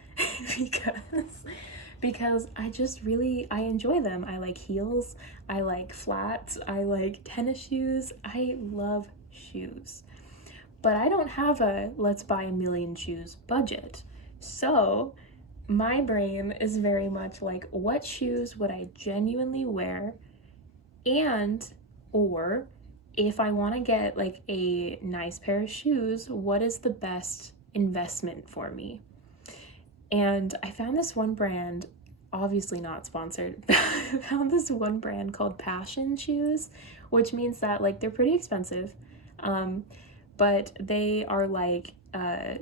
because I enjoy them. I like heels, I like flats, I like tennis shoes. I love shoes. But I don't have a let's buy a million shoes budget. So my brain is very much like, what shoes would I genuinely wear? And, or if I want to get like a nice pair of shoes, what is the best investment for me? And I found this one brand, obviously not sponsored, I found this one brand called Passion Shoes, which means that like they're pretty expensive, but they are like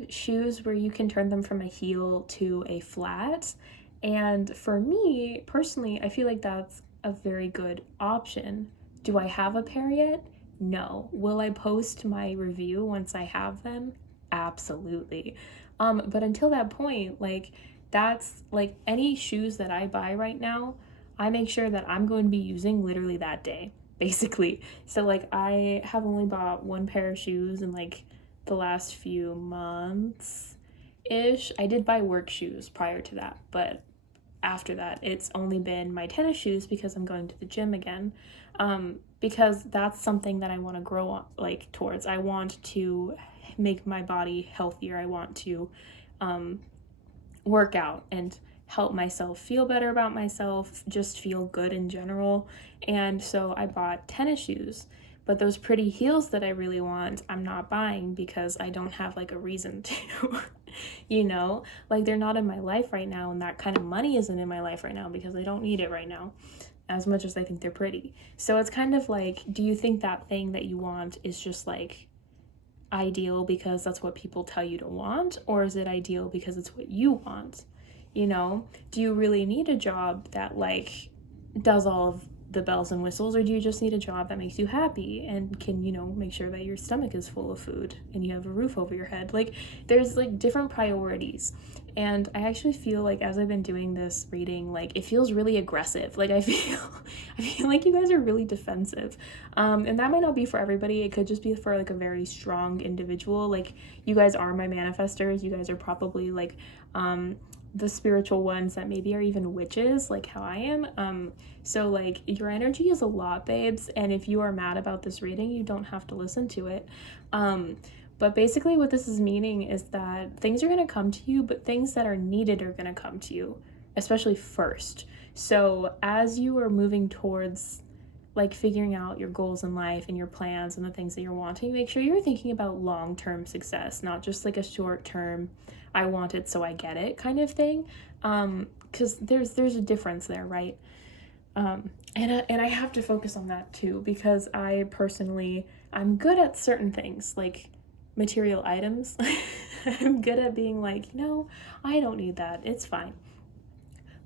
shoes where you can turn them from a heel to a flat. And for me personally, I feel like that's a very good option. Do I have a pair yet? No. Will I post my review once I have them? Absolutely. But until that point, like that's like any shoes that I buy right now, I make sure that I'm going to be using literally that day, basically. So like I have only bought one pair of shoes in like the last few months ish. I did buy work shoes prior to that, but after that it's only been my tennis shoes because I'm going to the gym again, because that's something that I want to grow on, like towards. I want to make my body healthier. I want to work out and help myself feel better about myself, just feel good in general. And so I bought tennis shoes, but those pretty heels that I really want, I'm not buying because I don't have like a reason to. You know, like they're not in my life right now, and that kind of money isn't in my life right now because I don't need it right now as much as I think they're pretty. So it's kind of like, do you think that thing that you want is just like ideal because that's what people tell you to want, or is it ideal because it's what you want? You know, do you really need a job that like does all of the bells and whistles, or do you just need a job that makes you happy and can, you know, make sure that your stomach is full of food and you have a roof over your head? Like there's like different priorities. And I actually feel like as I've been doing this reading, like it feels really aggressive. Like I feel like you guys are really defensive, and that might not be for everybody. It could just be for like a very strong individual. Like you guys are my manifestors. You guys are probably like the spiritual ones that maybe are even witches, like how I am. So like your energy is a lot, babes, and if you are mad about this reading, you don't have to listen to it. But basically what this is meaning is that things are going to come to you, but things that are needed are going to come to you, especially first. So as you are moving towards like figuring out your goals in life and your plans and the things that you're wanting, make sure you're thinking about long-term success, not just like a short-term, I want it so I get it kind of thing. Because there's a difference there, right? And I have to focus on that too, because I personally, I'm good at certain things, like material items. I'm good at being like, no, I don't need that, it's fine.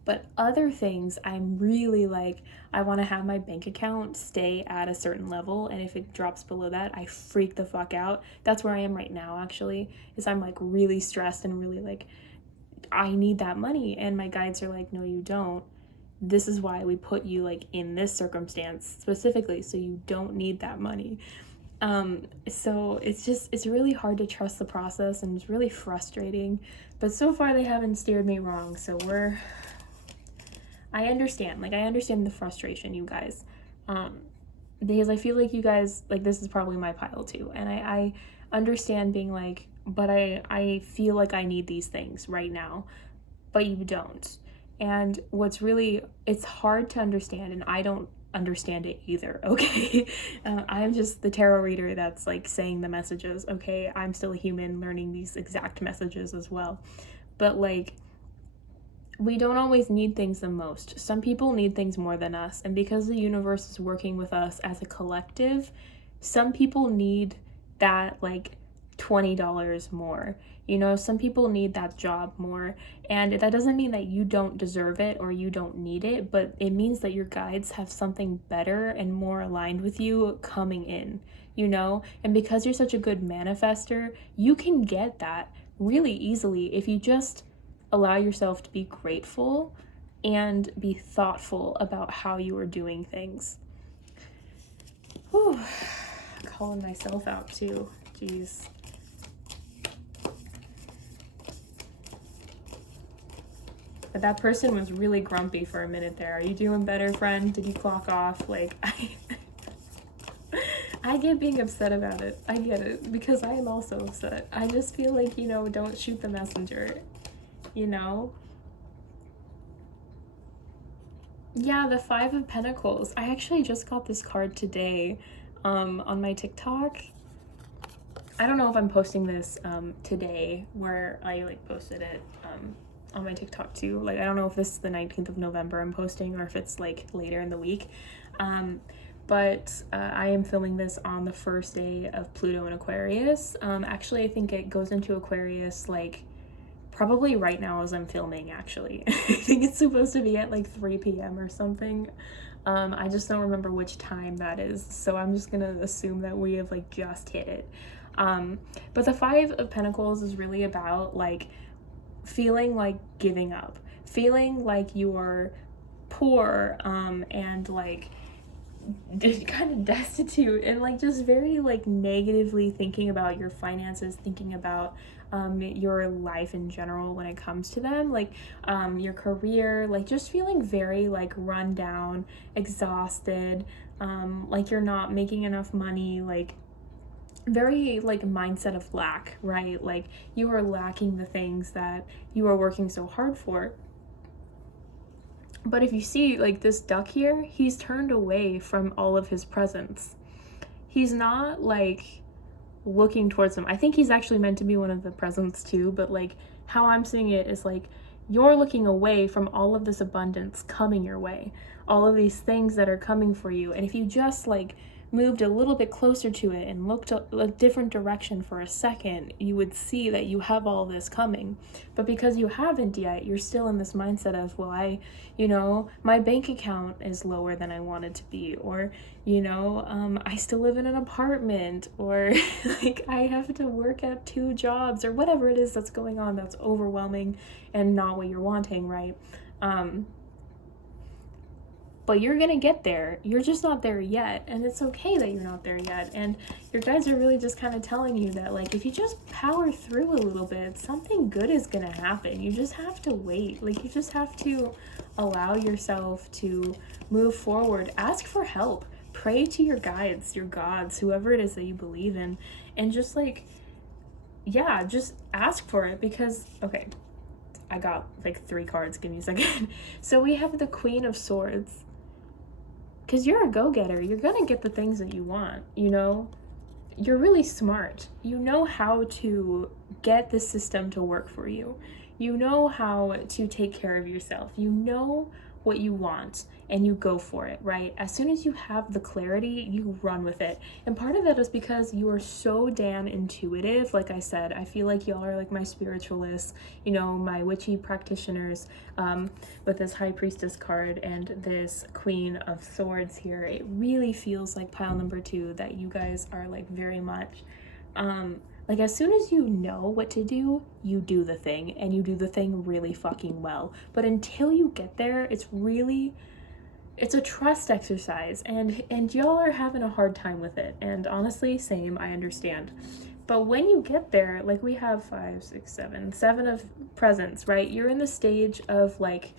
But other things, I'm really like, I want to have my bank account stay at a certain level, and if it drops below that, I freak the fuck out. That's where I am right now, actually, is I'm like really stressed and really like, I need that money. And my guides are like, no, you don't. This is why we put you like in this circumstance specifically, so you don't need that money. So it's really hard to trust the process, and it's really frustrating. But so far they haven't steered me wrong, so I understand the frustration, you guys, because I feel like you guys, like, this is probably my pile too, and I understand being like, but I feel like I need these things right now, but you don't. And it's hard to understand, and I don't understand it either, okay? I am just the tarot reader that's like saying the messages, okay? I'm still a human learning these exact messages as well, but like, we don't always need things the most. Some people need things more than us, and because the universe is working with us as a collective, some people need that like $20 more. You know, some people need that job more, and that doesn't mean that you don't deserve it or you don't need it, but it means that your guides have something better and more aligned with you coming in, you know? And because you're such a good manifester, you can get that really easily if you just allow yourself to be grateful and be thoughtful about how you are doing things. Whew. Calling myself out too. Jeez. But that person was really grumpy for a minute there. Are you doing better, friend? Did you clock off? Like, I get being upset about it. I get it, because I am also upset. I just feel like, you know, don't shoot the messenger, you know? Yeah, the Five of Pentacles. I actually just got this card today on my TikTok. I don't know if I'm posting this today, where I like posted it on my TikTok too. Like, I don't know if this is the 19th of November I'm posting or if it's like later in the week. But I am filming this on the first day of Pluto in Aquarius. Actually, I think it goes into Aquarius like probably right now as I'm filming, actually. I think it's supposed to be at like 3 p.m. or something. I just don't remember which time that is, so I'm just gonna assume that we have like just hit it. But the Five of Pentacles is really about like feeling like giving up, feeling like you're poor and like kind of destitute, and like just very like negatively thinking about your finances, thinking about your life in general when it comes to them, like your career, like just feeling very like run down, exhausted, like you're not making enough money, like very like mindset of lack, right? Like you are lacking the things that you are working so hard for. But if you see like this duck here, he's turned away from all of his presents. He's not like looking towards them. I think he's actually meant to be one of the presents too, but like how I'm seeing it is like you're looking away from all of this abundance coming your way, all of these things that are coming for you. And if you just like moved a little bit closer to it and looked a different direction for a second, you would see that you have all this coming. But because you haven't yet, you're still in this mindset of, well, my bank account is lower than I want it to be, or, I still live in an apartment, or like I have to work at 2 jobs, or whatever it is that's going on that's overwhelming and not what you're wanting, right? But you're gonna get there. You're just not there yet, and it's okay that you're not there yet. And your guides are really just kind of telling you that, like, if you just power through a little bit, something good is gonna happen. You just have to wait. Like, you just have to allow yourself to move forward. Ask for help. Pray to your guides, your gods, whoever it is that you believe in, and just like, yeah, just ask for it. Because, okay, I got like 3 cards. Give me a second. So we have the Queen of Swords. Because you're a go-getter. You're going to get the things that you want, You're really smart. You know how to get the system to work for you. You know how to take care of yourself. You know what you want, and you go for it, right? As soon as you have the clarity, you run with it. And part of that is because you are so damn intuitive. Like I said, I feel like y'all are like my spiritualists, my witchy practitioners, with this High Priestess card and this Queen of Swords here. It really feels like pile number 2 that you guys are like very much like, as soon as you know what to do, you do the thing, and you do the thing really fucking well. But until you get there, it's a trust exercise, and y'all are having a hard time with it. And honestly, same, I understand. But when you get there, like we have 5, 6, 7 of presents, right? You're in the stage of like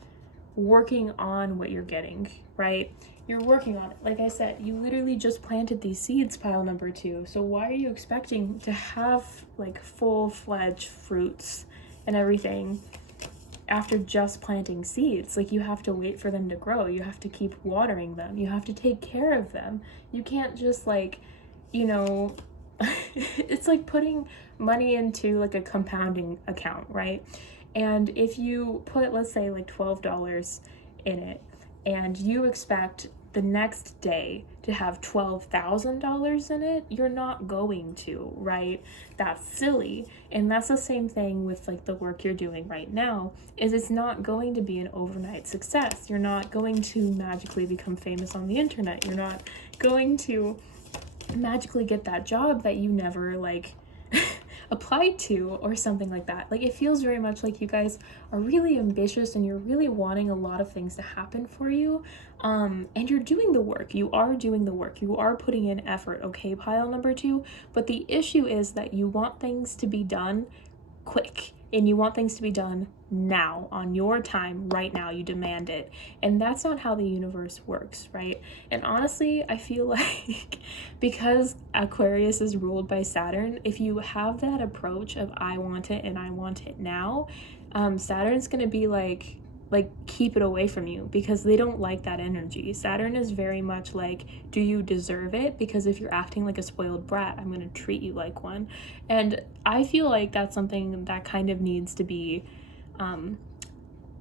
working on what you're getting, right? You're working on it. Like I said, you literally just planted these seeds, pile number 2. So why are you expecting to have like full-fledged fruits and everything after just planting seeds? Like, you have to wait for them to grow. You have to keep watering them. You have to take care of them. You can't just like, it's like putting money into like a compounding account, right? And if you put, let's say, like $12 in it, and you expect the next day to have $12,000 in it, you're not going to, right? That's silly. And that's the same thing with like the work you're doing right now, is it's not going to be an overnight success. You're not going to magically become famous on the internet. You're not going to magically get that job that you never like applied to or something like that. Like, it feels very much like you guys are really ambitious and you're really wanting a lot of things to happen for you, and you're doing the work. You are doing the work. You are putting in effort, okay, pile number 2? But the issue is that you want things to be done quick, and you want things to be done now, on your time, right now. You demand it, and that's not how the universe works, right? And honestly, I feel like because Aquarius is ruled by Saturn, if you have that approach of I want it and I want it now, Saturn's gonna be like keep it away from you, because they don't like that energy. Saturn is very much like, do you deserve it? Because if you're acting like a spoiled brat, I'm going to treat you like one. And I feel like that's something that kind of needs to be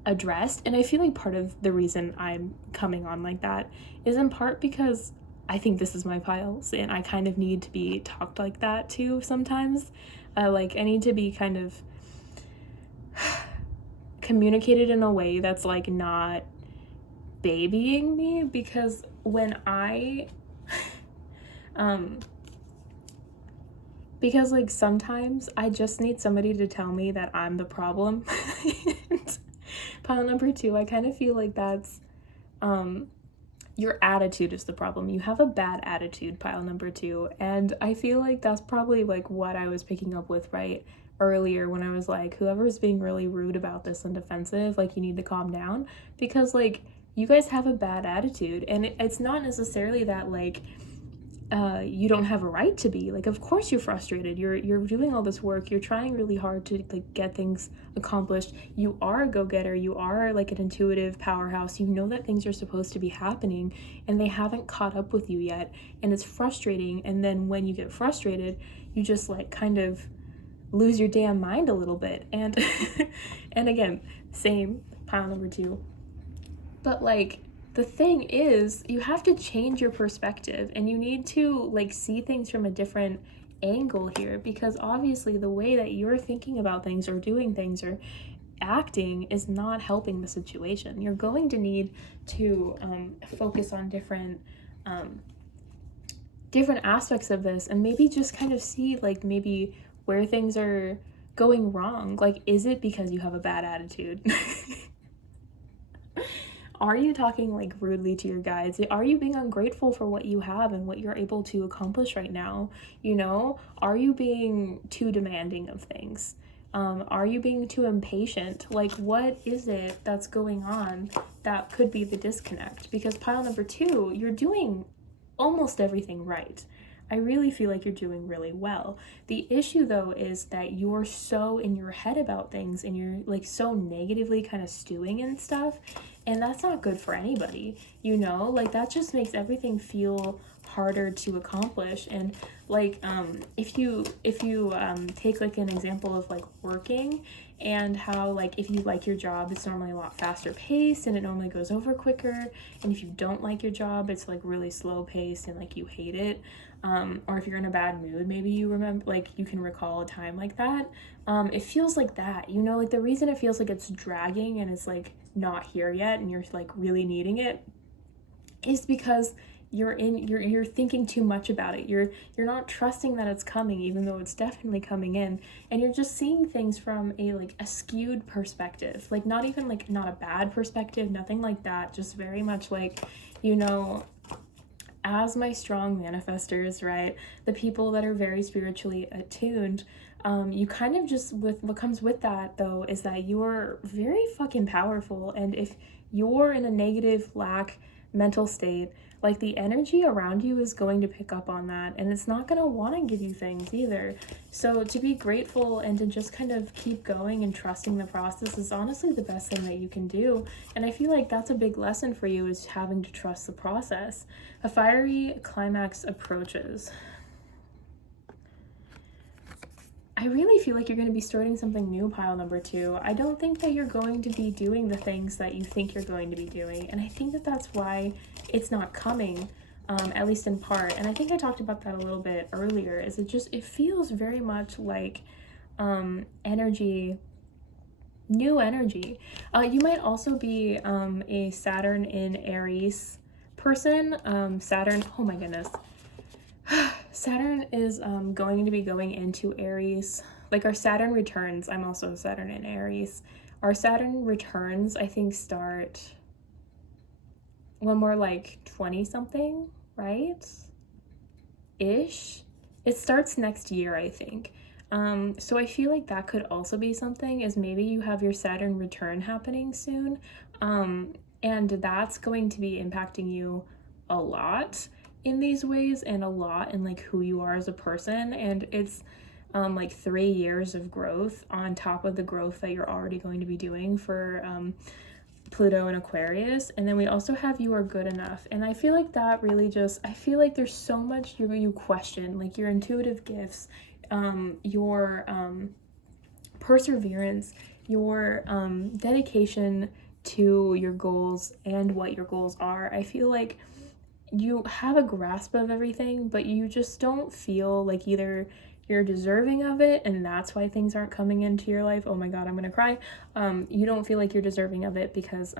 addressed. And I feel like part of the reason I'm coming on like that is in part because I think this is my piles, and I kind of need to be talked like that too sometimes. Like, I need to be kind of communicated in a way that's like not babying me, because when I because like sometimes I just need somebody to tell me that I'm the problem. Pile number 2, I kind of feel like that's your attitude is the problem. You have a bad attitude, pile number 2, and I feel like that's probably like what I was picking up with right earlier when I was like, whoever's being really rude about this and defensive, like, you need to calm down, because like you guys have a bad attitude, and it's not necessarily that like you don't have a right to be. Like, of course you're frustrated. You're doing all this work. You're trying really hard to like get things accomplished. You are a go-getter. You are like an intuitive powerhouse. You know that things are supposed to be happening and they haven't caught up with you yet, and it's frustrating. And then when you get frustrated, you just like kind of lose your damn mind a little bit. And and again, same, pile number 2. But like, the thing is, you have to change your perspective, and you need to like see things from a different angle here, because obviously the way that you're thinking about things or doing things or acting is not helping the situation. You're going to need to focus on different aspects of this, and maybe just kind of see like maybe where things are going wrong. Like, is it because you have a bad attitude? Are you talking like rudely to your guides? Are you being ungrateful for what you have and what you're able to accomplish right now? You know, are you being too demanding of things? Are you being too impatient? Like, what is it that's going on that could be the disconnect? Because pile number 2, you're doing almost everything right. I really feel like you're doing really well. The issue though is that you're so in your head about things, and you're like so negatively kind of stewing and stuff, and that's not good for anybody, you know? Like, that just makes everything feel harder to accomplish. And like if you take like an example of like working, and how like if you like your job, it's normally a lot faster paced and it normally goes over quicker, and if you don't like your job, it's like really slow paced and like you hate it. Or if you're in a bad mood, maybe you remember, like, you can recall a time like that. It feels like that, you know? Like, the reason it feels like it's dragging and it's like not here yet and you're like really needing it is because you're thinking too much about it. You're not trusting that it's coming, even though it's definitely coming in, and you're just seeing things from a like a skewed perspective. Like, not even like not a bad perspective, nothing like that, just very much like, you know, as my strong manifestors, right, the people that are very spiritually attuned, you kind of just, with what comes with that though is that you're very fucking powerful, and if you're in a negative lack mental state, like, the energy around you is going to pick up on that, and it's not going to want to give you things either. So to be grateful and to just kind of keep going and trusting the process is honestly the best thing that you can do. And I feel like that's a big lesson for you, is having to trust the process. A fiery climax approaches. I really feel like you're going to be starting something new, pile number 2. I don't think that you're going to be doing the things that you think you're going to be doing. And I think that that's why it's not coming, at least in part. And I think I talked about that a little bit earlier, is it feels very much like energy, new energy. You might also be a Saturn in Aries person. Saturn, oh my goodness. Saturn is going to be going into Aries. Like our Saturn returns, I'm also Saturn in Aries. Our Saturn returns, I think, start when we're like 20 something, right? Ish. It starts next year, I think. So I feel like that could also be something, is maybe you have your Saturn return happening soon. And that's going to be impacting you a lot in these ways, and a lot in like who you are as a person. And it's like 3 years of growth on top of the growth that you're already going to be doing for Pluto and Aquarius. And then we also have you are good enough. And I feel like that really just, I feel like there's so much you question, like your intuitive gifts, your perseverance, your dedication to your goals and what your goals are. I feel like you have a grasp of everything, but you just don't feel like either you're deserving of it, and that's why things aren't coming into your life. Oh my god, I'm gonna cry. You don't feel like you're deserving of it because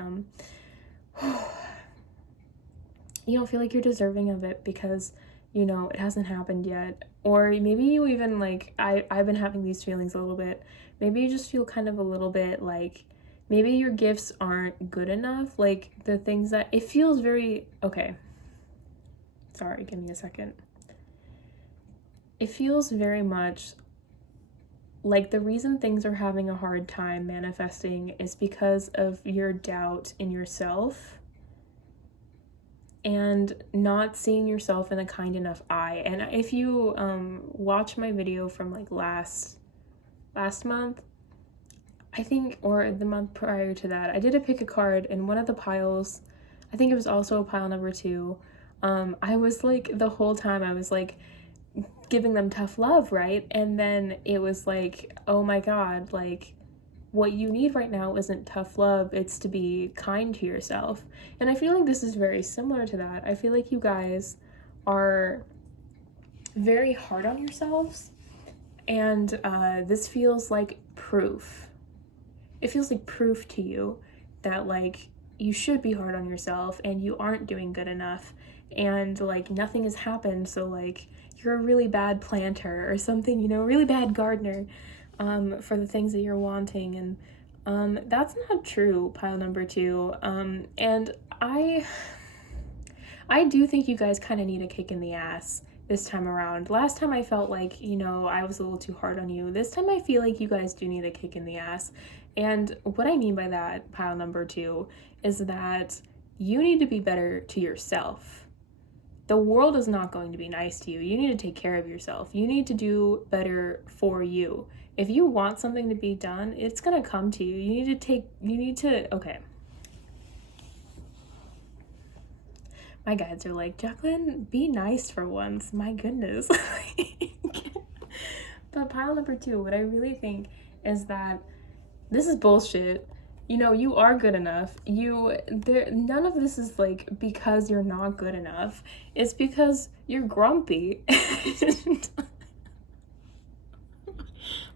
you don't feel like you're deserving of it because, you know, it hasn't happened yet. Or maybe you even like, I've been having these feelings a little bit. Maybe you just feel kind of a little bit like maybe your gifts aren't good enough. Like the things that, it feels very, okay. Sorry, give me a second. It feels very much like the reason things are having a hard time manifesting is because of your doubt in yourself and not seeing yourself in a kind enough eye. And if you watch my video from like last month, I think, or the month prior to that, I did a pick a card, and one of the piles, I think it was also pile number 2, I was like, the whole time I was like giving them tough love, right? And then it was like, oh my god, like what you need right now isn't tough love, it's to be kind to yourself. And I feel like this is very similar to that. I feel like you guys are very hard on yourselves, and this feels like proof. It feels like proof to you that like you should be hard on yourself and you aren't doing good enough, and like nothing has happened, so like you're a really bad planter or something, you know, really bad gardener for the things that you're wanting. And that's not true, pile number 2. And I do think you guys kind of need a kick in the ass this time around. Last time I felt like, you know, I was a little too hard on you. This time I feel like you guys do need a kick in the ass. And what I mean by that, pile number 2, is that you need to be better to yourself. The world is not going to be nice to you. You need to take care of yourself. You need to do better for you. If you want something to be done, it's gonna come to you. Okay. My guides are like, Jacqueline, be nice for once. My goodness. But pile number 2, what I really think is that this is bullshit. You know, you are good enough. None of this is like because you're not good enough. It's because you're grumpy.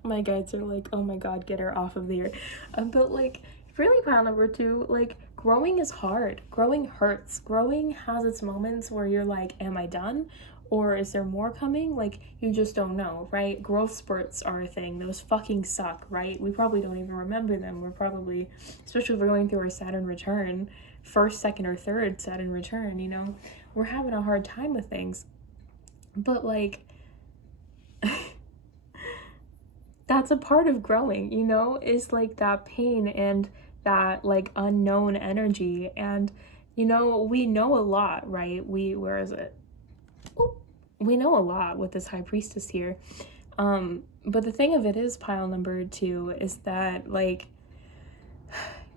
My guides are like, oh my god, get her off of there. But like, really, pile number 2, like, growing is hard. Growing hurts. Growing has its moments where you're like, am I done? Or is there more coming? Like, you just don't know, right? Growth spurts are a thing. Those fucking suck, right? We probably don't even remember them. We're probably, especially if we're going through our Saturn return, first, second, or third Saturn return, you know? We're having a hard time with things. But, like, that's a part of growing, you know? Is, like, that pain and that, like, unknown energy. And, you know, we know a lot, right? Where is it? Oh, we know a lot with this high priestess here. But the thing of it is, pile number 2, is that like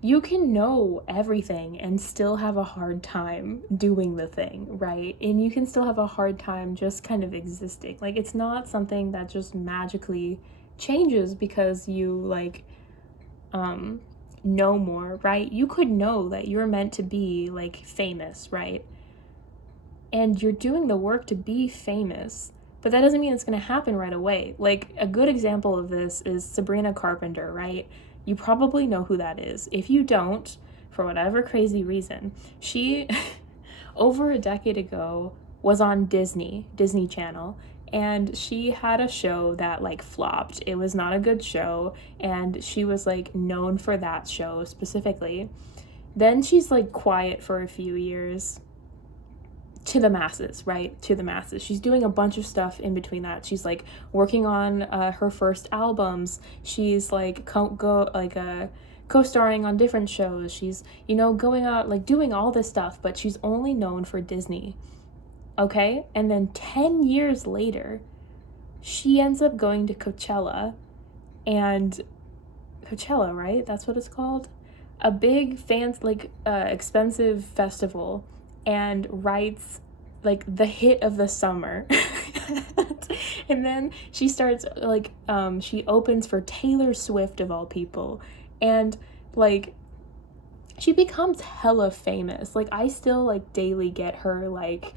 you can know everything and still have a hard time doing the thing, right? And you can still have a hard time just kind of existing. Like, it's not something that just magically changes because you like know more, right? You could know that you're meant to be like famous, right? And you're doing the work to be famous, but that doesn't mean it's going to happen right away. Like, a good example of this is Sabrina Carpenter, right? You probably know who that is. If you don't, for whatever crazy reason, she over a decade ago was on Disney Channel, and she had a show that like flopped. It was not a good show, and she was like known for that show specifically. Then she's like quiet for a few years, to the masses, right? To the masses. She's doing a bunch of stuff in between that. She's like working on her first albums. She's like co-starring on different shows. She's, you know, going out like doing all this stuff, but she's only known for Disney. Okay? And then 10 years later, she ends up going to Coachella, and Coachella, right? That's what it's called. A big expensive festival, and writes like the hit of the summer. And then she starts like she opens for Taylor Swift of all people, and like she becomes hella famous. Like, I still like daily get her like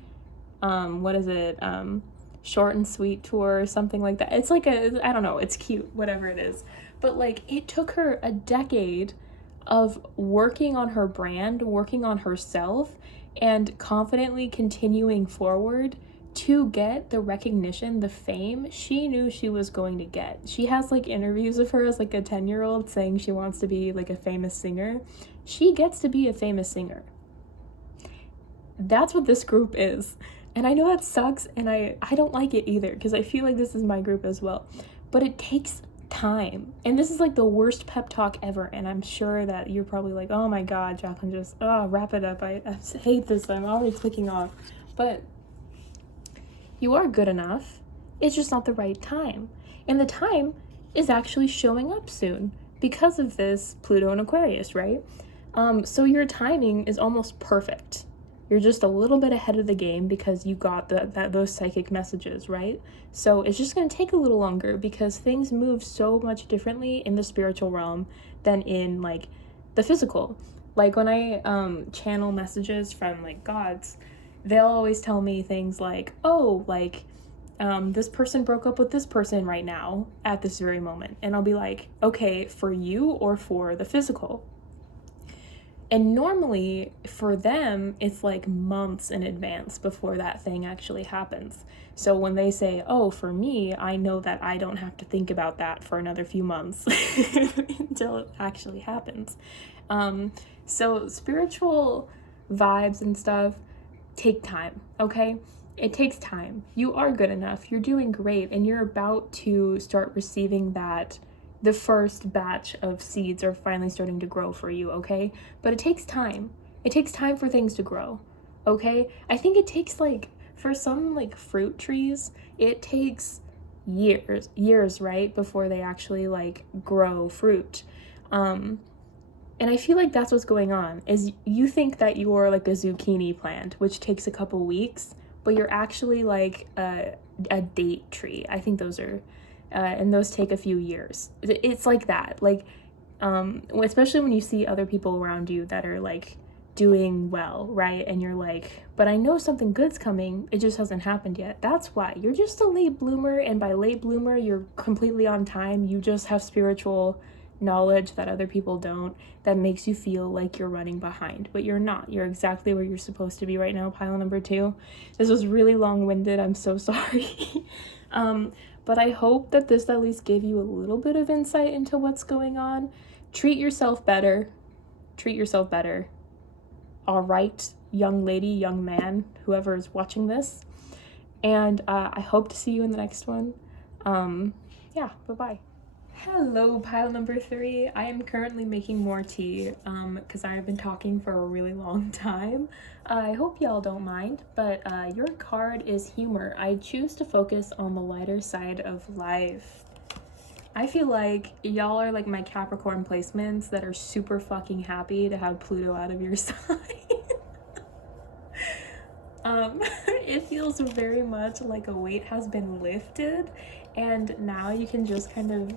what is it, short and sweet tour or something like that. It's like I don't know, it's cute, whatever it is. But like, it took her a decade of working on her brand, working on herself, and confidently continuing forward to get the recognition, the fame she knew she was going to get. She has like interviews of her as like a 10-year-old saying she wants to be like a famous singer. She gets to be a famous singer. That's what this group is. And I know that sucks, and I don't like it either, because I feel like this is my group as well. But it takes time. And this is like the worst pep talk ever, and I'm sure that you're probably like, oh my god, Jacqueline, just wrap it up. I hate this. I'm already clicking off. But you are good enough. It's just not the right time. And the time is actually showing up soon because of this Pluto and Aquarius, right? So your timing is almost perfect. You're just a little bit ahead of the game because you got those psychic messages, right? So it's just going to take a little longer because things move so much differently in the spiritual realm than in like the physical. Like, when I channel messages from like gods, they'll always tell me things like, oh, like this person broke up with this person right now at this very moment. And I'll be like, okay, for you or for the physical? And normally for them, it's like months in advance before that thing actually happens. So when they say, oh, for me, I know that I don't have to think about that for another few months until it actually happens. So spiritual vibes and stuff take time, okay? It takes time. You are good enough. You're doing great. And you're about to start receiving that. The first batch of seeds are finally starting to grow for you, okay? But it takes time. It takes time for things to grow, okay? I think it takes like, for some like fruit trees, it takes years, right? Before they actually like grow fruit. And I feel like that's what's going on, is you think that you're like a zucchini plant, which takes a couple weeks, but you're actually like a date tree. I think those are... and those take a few years. It's like that. Like, especially when you see other people around you that are like doing well, right? And you're like, but I know something good's coming. It just hasn't happened yet. That's why. You're just a late bloomer. And by late bloomer, you're completely on time. You just have spiritual knowledge that other people don't, that makes you feel like you're running behind, but you're not. You're exactly where you're supposed to be right now, pile number 2. This was really long-winded. I'm so sorry. But I hope that this at least gave you a little bit of insight into what's going on. Treat yourself better. Treat yourself better. All right, young lady, young man, whoever is watching this. And I hope to see you in the next one. Yeah, bye-bye. Hello, pile number 3. I am currently making more tea because I have been talking for a really long time. I hope y'all don't mind, but your card is humor. I choose to focus on the lighter side of life. I feel like y'all are like my Capricorn placements that are super fucking happy to have Pluto out of your sign. It feels very much like a weight has been lifted, and now you can just kind of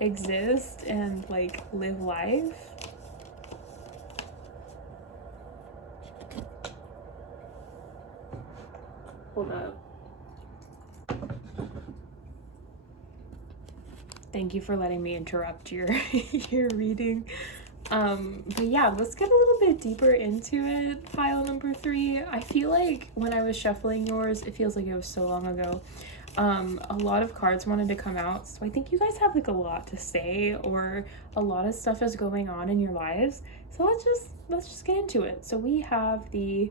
exist and like live life. Hold up. Thank you for letting me interrupt your your reading. But yeah, let's get a little bit deeper into it. Pile number 3. I feel like when I was shuffling yours, it feels like it was so long ago. A lot of cards wanted to come out, so I think you guys have like a lot to say, or a lot of stuff is going on in your lives. So let's just get into it. So we have the,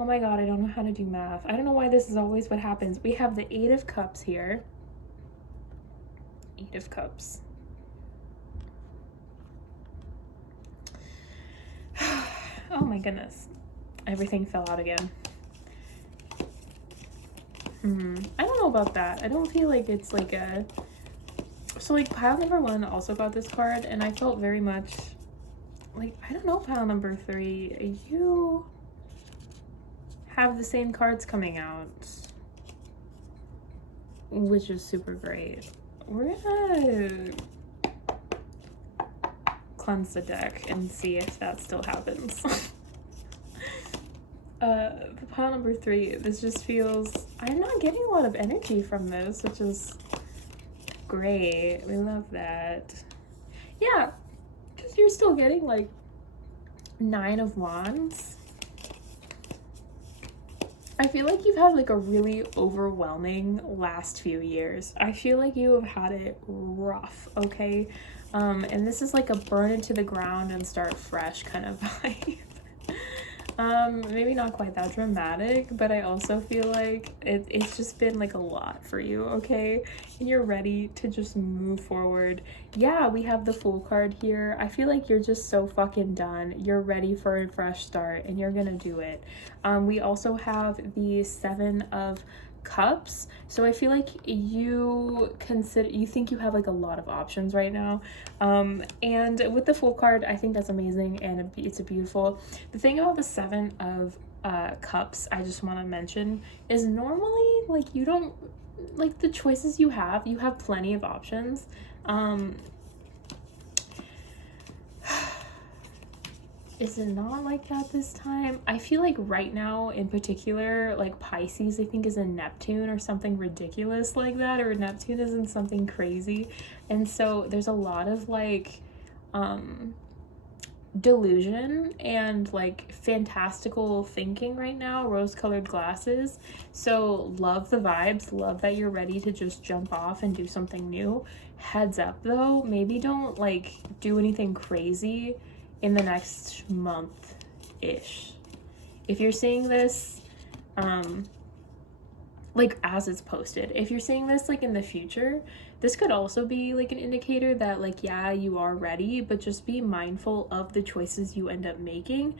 oh my god, I don't know how to do math. I don't know why this is always what happens. We have the 8 of Cups here. 8 of Cups. Oh my goodness. Everything fell out again. I don't know about that. I don't feel like it's like a... So like pile number 1 also got this card, and I felt very much like, I don't know, pile number 3, you have the same cards coming out, which is super great. We're gonna cleanse the deck and see if that still happens. Pile number 3, this just feels, I'm not getting a lot of energy from this, which is great. We love that. Yeah, because you're still getting like 9 of Wands. I feel like you've had like a really overwhelming last few years. I feel like you have had it rough, okay? And this is like a burn it to the ground and start fresh kind of vibe. Maybe not quite that dramatic, but I also feel like it's just been like a lot for you, okay? And you're ready to just move forward. Yeah, we have the Fool card here. I feel like you're just so fucking done. You're ready for a fresh start, and you're gonna do it. We also have the 7 of Cups, so I feel like you think you have like a lot of options right now, and with the Fool card, I think that's amazing, and it's a beautiful. The thing about the 7 of Cups I just want to mention is normally like you don't like the choices you have plenty of options. Is it not like that this time? I feel like right now in particular, like Pisces I think is in Neptune or something ridiculous like that, or Neptune is in something crazy, and so there's a lot of like delusion and like fantastical thinking right now, rose-colored glasses. So love the vibes, love that you're ready to just jump off and do something new. Heads up though, maybe don't like do anything crazy in the next month-ish. If you're seeing this, like as it's posted, if you're seeing this like in the future, this could also be like an indicator that like, yeah, you are ready, but just be mindful of the choices you end up making,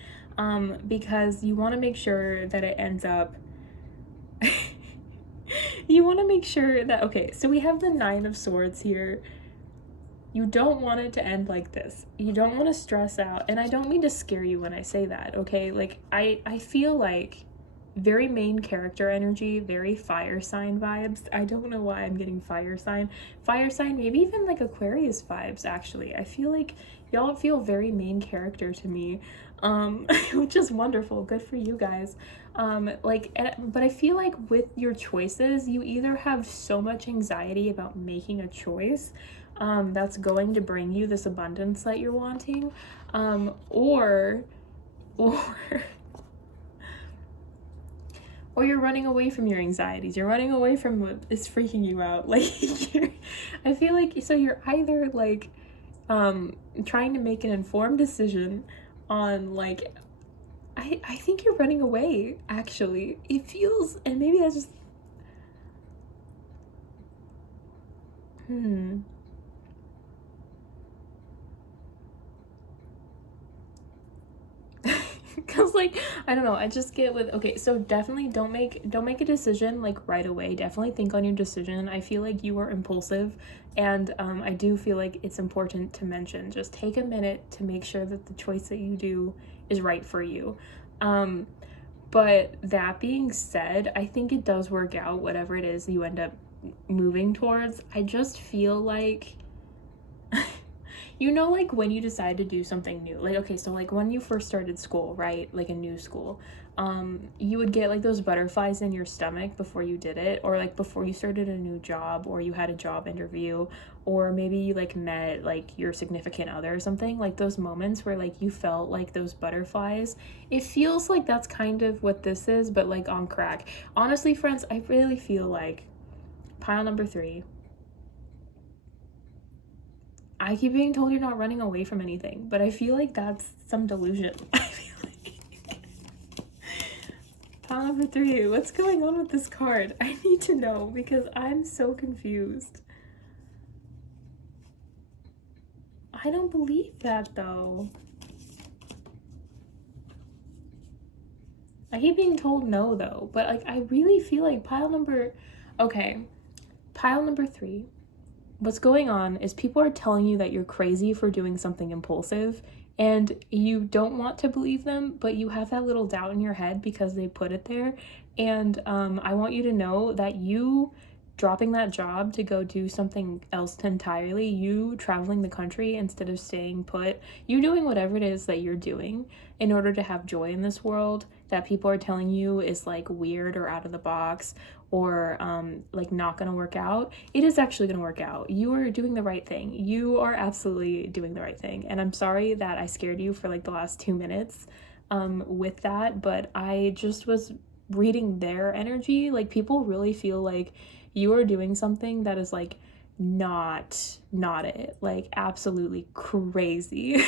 because you want to make sure that it ends up you want to make sure that, okay, so we have the 9 of Swords here. You don't want it to end like this. You don't want to stress out. And I don't mean to scare you when I say that, okay? Like, I feel like very main character energy, very fire sign vibes. I don't know why I'm getting fire sign, maybe even like Aquarius vibes, actually. I feel like y'all feel very main character to me, which is wonderful. Good for you guys. But I feel like with your choices, you either have so much anxiety about making a choice that's going to bring you this abundance that you're wanting, or you're running away from your anxieties. You're running away from what is freaking you out. Like, I feel like, so you're either like trying to make an informed decision on like, I think you're running away, actually. It feels, and maybe that's just because like, I don't know, I just get with, okay, so definitely don't make a decision like right away. Definitely think on your decision. I feel like you are impulsive, and I do feel like it's important to mention, just take a minute to make sure that the choice that you do is right for you. But that being said, I think it does work out, whatever it is you end up moving towards. I just feel like, you know, like when you decide to do something new, like, okay, so like when you first started school, right, like a new school, you would get like those butterflies in your stomach before you did it, or like before you started a new job, or you had a job interview, or maybe you like met like your significant other or something, like those moments where like you felt like those butterflies. It feels like that's kind of what this is, but like on crack. Honestly, friends, I really feel like pile number 3, I keep being told you're not running away from anything, but I feel like that's some delusion. I feel like pile number 3, what's going on with this card? I need to know because I'm so confused. I don't believe that though. I keep being told no though, but like I really feel like pile number 3, what's going on is people are telling you that you're crazy for doing something impulsive, and you don't want to believe them, but you have that little doubt in your head because they put it there. And I want you to know that you dropping that job to go do something else entirely, you traveling the country instead of staying put, you doing whatever it is that you're doing in order to have joy in this world that people are telling you is like weird or out of the box, or like not gonna work out, it is actually gonna work out. You are doing the right thing. You are absolutely doing the right thing. And I'm sorry that I scared you for like the last 2 minutes with that, but I just was reading their energy. Like people really feel like you are doing something that is like not it, like absolutely crazy.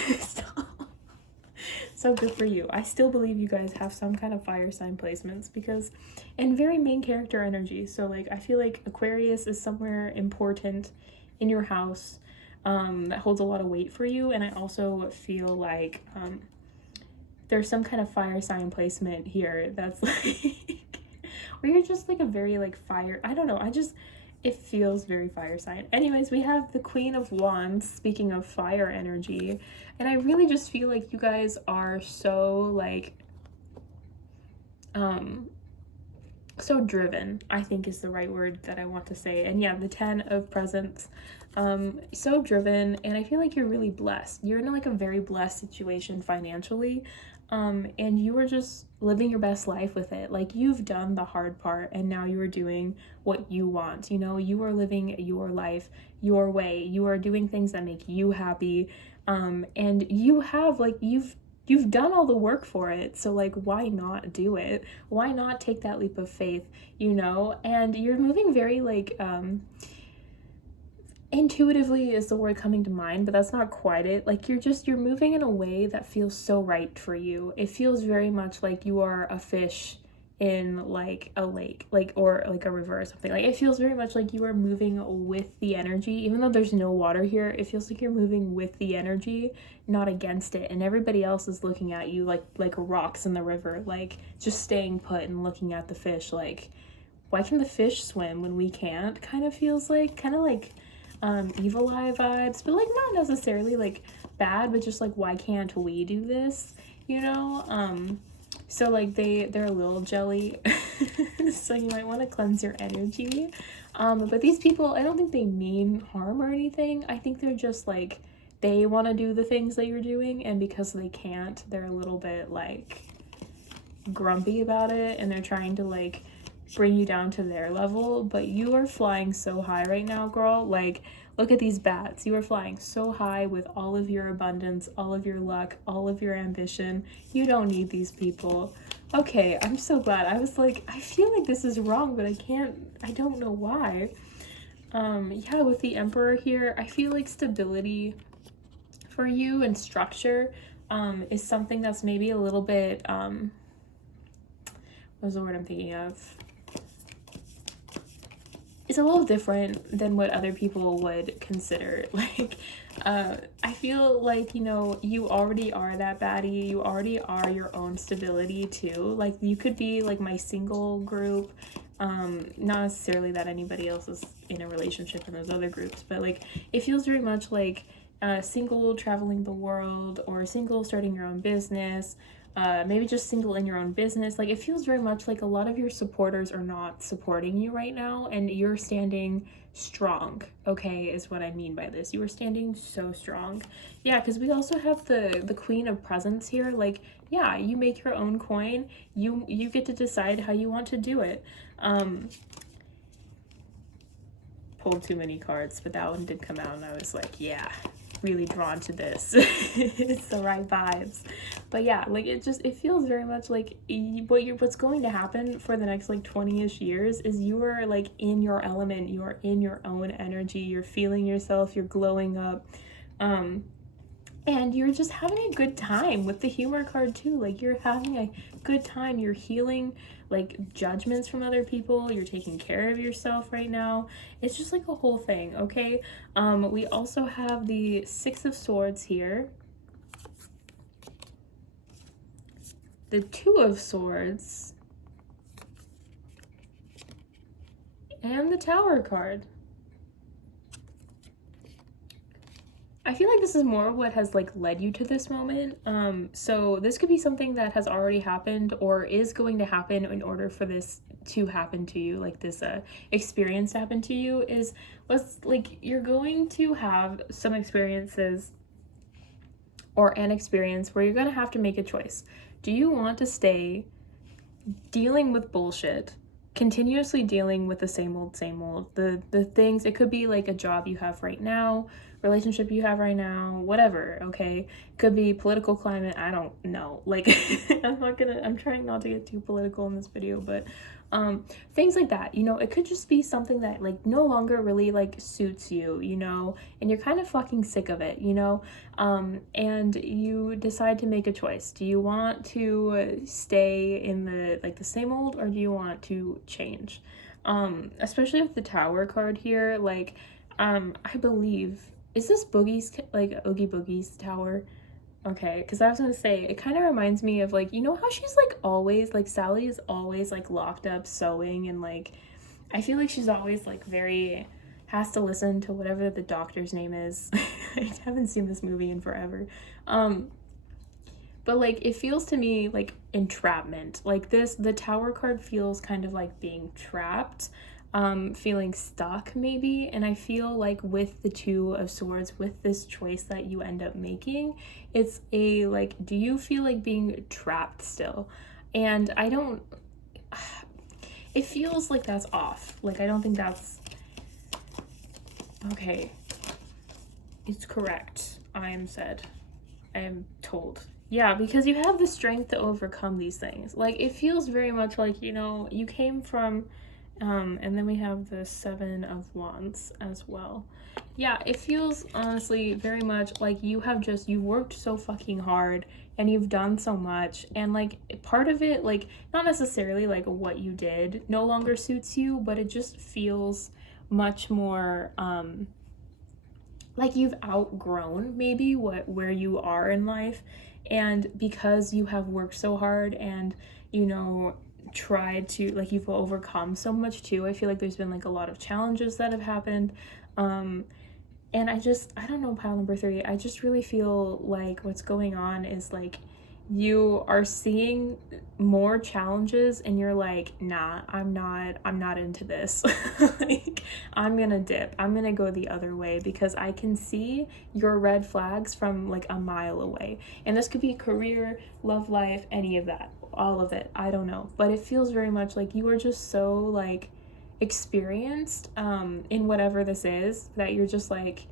So good for you. I still believe you guys have some kind of fire sign placements because, and very main character energy. So like I feel like Aquarius is somewhere important in your house that holds a lot of weight for you. And I also feel like there's some kind of fire sign placement here that's like, or you're just like a very like fire, I don't know, it feels very fire sign. Anyways, we have the Queen of Wands, speaking of fire energy, and I really just feel like you guys are so like so driven, I think is the right word that I want to say. And yeah, the 10 of presents, so driven, and I feel like you're really blessed. You're in like a very blessed situation financially, and you are just living your best life with it. Like you've done the hard part and now you are doing what you want. You know, you are living your life your way. You are doing things that make you happy, and you have like you've done all the work for it, so like why not do it? Why not take that leap of faith, you know? And you're moving very like intuitively is the word coming to mind, but that's not quite it. Like you're moving in a way that feels so right for you. It feels very much like you are a fish in like a lake, like, or like a river or something. Like it feels very much like you are moving with the energy. Even though there's no water here, it feels like you're moving with the energy, not against it. And everybody else is looking at you like rocks in the river, like just staying put and looking at the fish like, why can the fish swim when we can't? Kind of feels like, kind of like Evil Eye vibes, but like not necessarily like bad, but just like why can't we do this, you know? So like they're a little jelly, so you might want to cleanse your energy. But these people, I don't think they mean harm or anything. I think they're just like, they want to do the things that you're doing, and because they can't, they're a little bit like grumpy about it, and they're trying to like bring you down to their level. But you are flying so high right now, girl. Like look at these bats. You are flying so high with all of your abundance, all of your luck, all of your ambition. You don't need these people. Okay, I'm so glad. I was like, I feel like this is wrong, but I don't know why. Yeah, with the Emperor here, I feel like stability for you and structure is something that's maybe a little bit what was the word I'm thinking of? It's a little different than what other people would consider. Like, I feel like, you know, you already are that baddie. You already are your own stability too. Like, you could be like my single group. Not necessarily that anybody else is in a relationship in those other groups, but like, it feels very much like single traveling the world, or single starting your own business, maybe just single in your own business. Like, it feels very much like a lot of your supporters are not supporting you right now, and you're standing strong, okay, is what I mean by this. You are standing so strong. Yeah, because we also have the Queen of Presents here. Like, yeah, you make your own coin. You get to decide how you want to do it. Pulled too many cards, but that one did come out, and I was like, yeah, really drawn to this. It's the right vibes. But yeah, like, it feels very much like what's going to happen for the next like 20-ish years is you are like in your element, you are in your own energy, you're feeling yourself, you're glowing up, and you're just having a good time. With the humor card too, like, you're having a good time, you're healing like judgments from other people, you're taking care of yourself right now. It's just like a whole thing, okay? We also have the Six of Swords here, the Two of Swords, and the Tower card. I feel like this is more what has like led you to this moment. So this could be something that has already happened or is going to happen in order for this to happen to you, like this experience to happen to you. Was like, you're going to have some experiences or an experience where you're going to have to make a choice. Do you want to stay dealing with bullshit, continuously dealing with the same old, the things? It could be like a job you have right now, relationship you have right now, whatever, okay? Could be political climate, I don't know. Like, I'm trying not to get too political in this video, but things like that, you know. It could just be something that like no longer really like suits you, you know, and you're kind of fucking sick of it, you know, and you decide to make a choice. Do you want to stay in the same old, or do you want to change? Especially with the Tower card here, like, I believe, is this Boogie's, like Oogie Boogie's tower? Okay, because I was gonna say, it kind of reminds me of, like, you know how she's like always, like, Sally is always like locked up sewing, and like I feel like she's always like has to listen to whatever the doctor's name is. I haven't seen this movie in forever. But like, it feels to me like entrapment. Like, the Tower card feels kind of like being trapped, feeling stuck maybe. And I feel like with the Two of Swords, with this choice that you end up making, it's a like, do you feel like being trapped still? And I don't, it feels like that's off. Like, I don't think that's okay. It's correct, I am told. Yeah, because you have the strength to overcome these things. Like, it feels very much like, you know, you came from and then we have the Seven of Wands as well. Yeah, it feels honestly very much like you worked so fucking hard and you've done so much, and like part of it, like, not necessarily like what you did no longer suits you, but it just feels much more like you've outgrown maybe where you are in life. And because you have worked so hard and, you know, tried to, like, you've overcome so much too, I feel like there's been like a lot of challenges that have happened, and I don't know, pile number 3, I just really feel like what's going on is like you are seeing more challenges and you're like, nah, I'm not into this. Like, I'm gonna dip, I'm gonna go the other way, because I can see your red flags from like a mile away. And this could be career, love life, any of that, all of it, I don't know. But it feels very much like you are just so like experienced in whatever this is, that you're just like,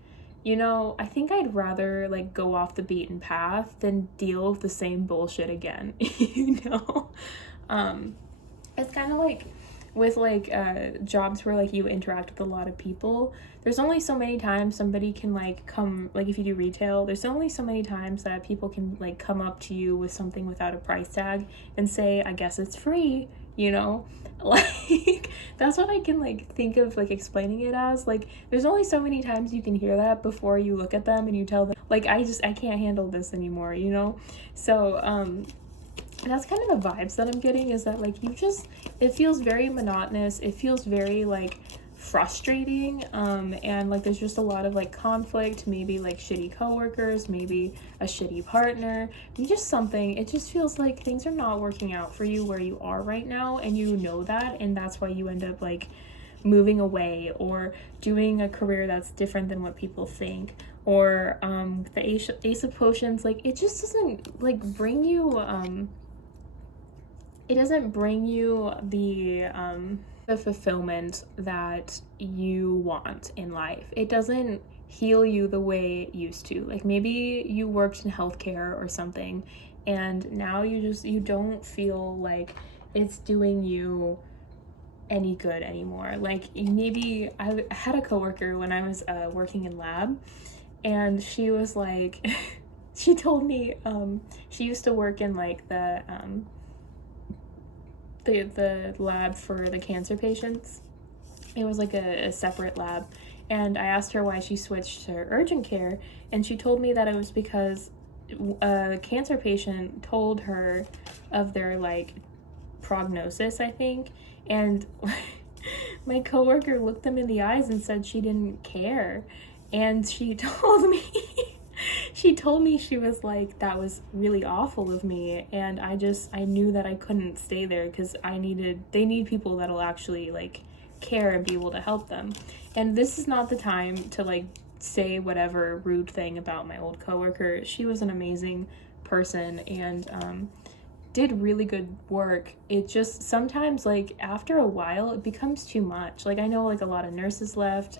you know, I think I'd rather like go off the beaten path than deal with the same bullshit again. You know, it's kind of like with like jobs where like you interact with a lot of people. There's only so many times somebody can like come, like if you do retail, there's only so many times that people can like come up to you with something without a price tag and say, I guess it's free, you know. Like, that's what I can like think of like explaining it as. Like, there's only so many times you can hear that before you look at them and you tell them like, I can't handle this anymore, you know. So that's kind of the vibes that I'm getting, is that like it feels very monotonous, it feels very like frustrating, and like there's just a lot of like conflict, maybe like shitty coworkers, maybe a shitty partner, maybe just something. It just feels like things are not working out for you where you are right now, and you know that, and that's why you end up like moving away or doing a career that's different than what people think. Or the Ace of Potions, like it just doesn't like bring you it doesn't bring you the fulfillment that you want in life. It doesn't heal you the way it used to. Like maybe you worked in healthcare or something, and now you don't feel like it's doing you any good anymore. Like maybe I had a coworker when I was working in lab, and she was like she told me she used to work in like the lab for the cancer patients. It was like a separate lab, and I asked her why she switched to urgent care, and she told me that it was because a cancer patient told her of their like prognosis, I think, and my coworker looked them in the eyes and said she didn't care, and she told me she was like, that was really awful of me, and I knew that I couldn't stay there because they need people that'll actually like care and be able to help them. And this is not the time to like say whatever rude thing about my old coworker. She was an amazing person and did really good work. It just sometimes like after a while it becomes too much. Like I know like a lot of nurses left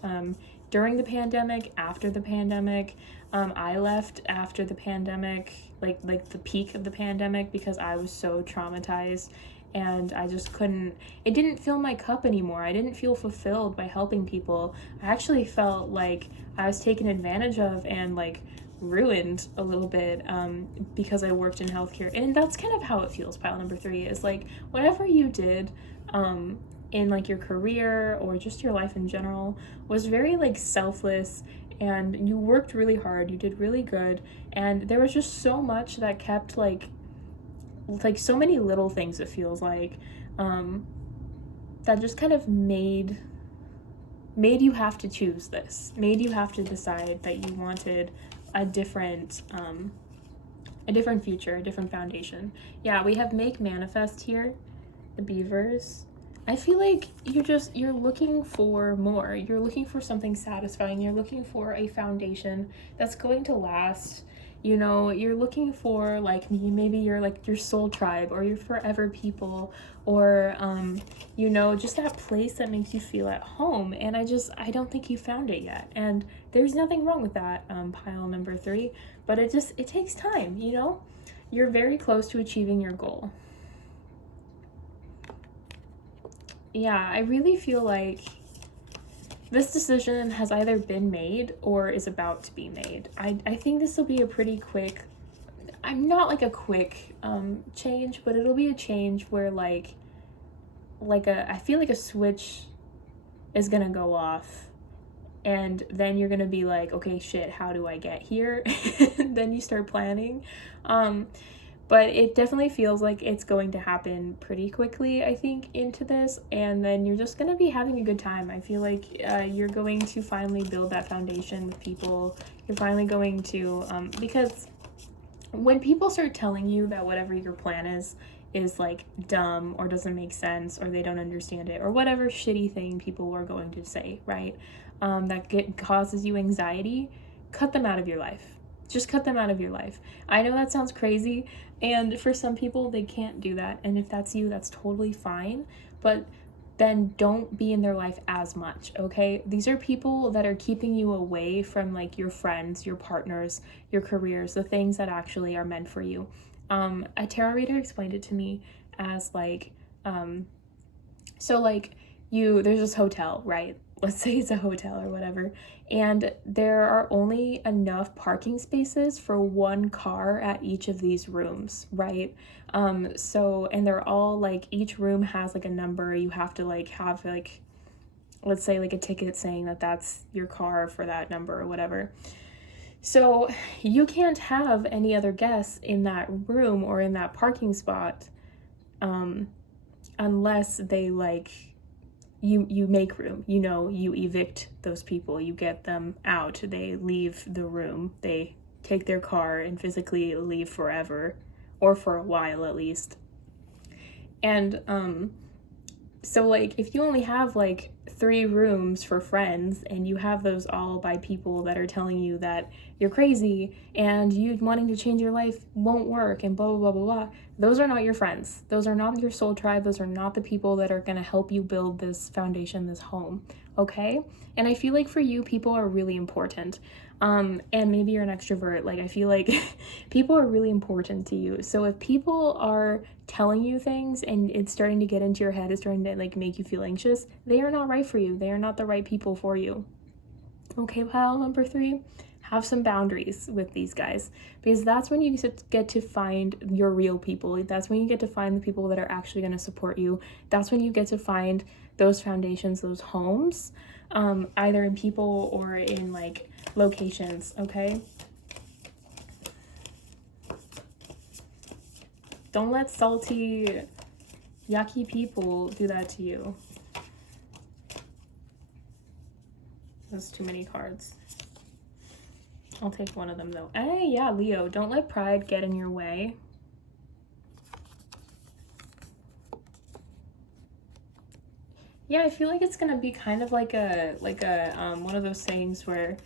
during the pandemic, after the pandemic. I left after the pandemic, like the peak of the pandemic, because I was so traumatized and I just couldn't, it didn't fill my cup anymore. I didn't feel fulfilled by helping people. I actually felt like I was taken advantage of and like ruined a little bit because I worked in healthcare. And that's kind of how it feels, pile number 3, is like whatever you did in like your career or just your life in general was very like selfless, and you worked really hard, you did really good, and there was just so much that kept like so many little things, it feels like, that just kind of made you have to choose this, made you have to decide that you wanted a different future, a different foundation. Yeah, we have make manifest here, the beavers. I feel like you're looking for more. You're looking for something satisfying. You're looking for a foundation that's going to last. You know, you're looking for like maybe you're like your soul tribe or your forever people, or you know, just that place that makes you feel at home. And I don't think you found it yet. And there's nothing wrong with that, pile number 3, but it takes time, you know? You're very close to achieving your goal. Yeah, I really feel like this decision has either been made or is about to be made. I think this will be a pretty quick, I'm not like a quick change, but it'll be a change where I feel like a switch is gonna go off, and then you're gonna be like, okay, shit, how do I get here? Then you start planning. But it definitely feels like it's going to happen pretty quickly, I think, into this, and then you're just going to be having a good time. I feel like you're going to finally build that foundation with people. You're finally going to, because when people start telling you that whatever your plan is like dumb or doesn't make sense or they don't understand it or whatever shitty thing people are going to say, right, that causes you anxiety, cut them out of your life. Just cut them out of your life. I know that sounds crazy, and for some people, they can't do that. And if that's you, that's totally fine. But then don't be in their life as much, okay? These are people that are keeping you away from, like, your friends, your partners, your careers, the things that actually are meant for you. A tarot reader explained it to me as, like, so, like, there's this hotel, right? Let's say it's a hotel or whatever, and there are only enough parking spaces for one car at each of these rooms, right? So, and they're all like, each room has like a number. You have to like have like, let's say like a ticket saying that that's your car for that number or whatever. So you can't have any other guests in that room or in that parking spot unless they like you make room, you know, you evict those people, you get them out, they leave the room, they take their car and physically leave forever, or for a while at least. And so like if you only have like 3 rooms for friends and you have those all by people that are telling you that you're crazy and you wanting to change your life won't work and blah blah blah blah blah, those are not your friends, those are not your soul tribe, those are not the people that are going to help you build this foundation, this home. Okay? And I feel like for you, people are really important. And maybe you're an extrovert. Like I feel like people are really important to you. So if people are telling you things and it's starting to get into your head, it's starting to like make you feel anxious, they are not right for you. They are not the right people for you. Okay, pile number 3, have some boundaries with these guys, because that's when you get to find your real people. That's when you get to find the people that are actually going to support you. That's when you get to find those foundations, those homes, either in people or in like locations. Okay, don't let salty, yucky people do that to you. There's too many cards. I'll take one of them though. Hey, yeah, Leo, don't let pride get in your way. Yeah, I feel like it's gonna be kind of like a one of those things where,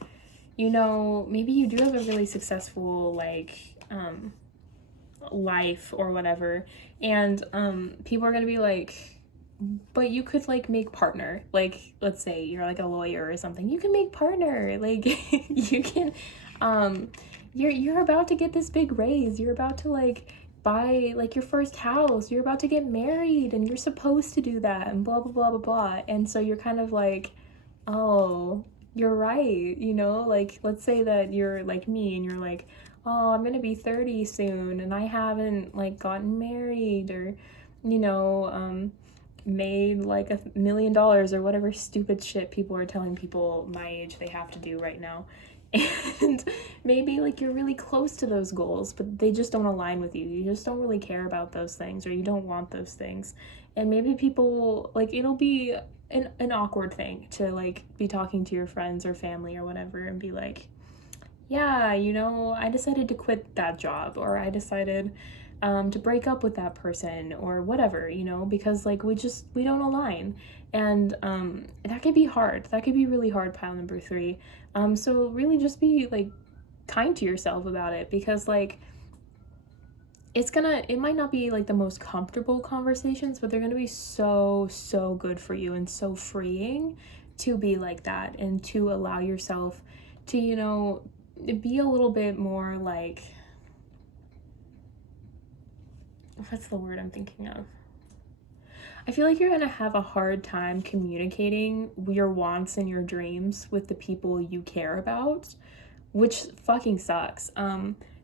you know, maybe you do have a really successful like life or whatever, and people are gonna be like, but you could like make partner, like let's say you're like a lawyer or something, you can make partner, like you can you're about to get this big raise, you're about to like buy like your first house, you're about to get married and you're supposed to do that and blah blah blah blah blah. And so you're kind of like, oh, you're right, you know, like let's say that you're like me and you're like, oh, I'm gonna be 30 soon and I haven't like gotten married, or you know, made like $1 million or whatever stupid shit people are telling people my age they have to do right now. And maybe like you're really close to those goals, but they just don't align with you. You just don't really care about those things, or you don't want those things. And maybe people like, it'll be an awkward thing to like be talking to your friends or family or whatever and be like, yeah, you know, I decided to quit that job, or I decided to break up with that person or whatever, you know, because like we don't align. And that could be hard. That could be really hard, pile number 3. So really just be like kind to yourself about it, because like it might not be like the most comfortable conversations, but they're gonna be so good for you and so freeing to be like that and to allow yourself to, you know, be a little bit more like, what's the word I'm thinking of? I feel like you're gonna have a hard time communicating your wants and your dreams with the people you care about, which fucking sucks,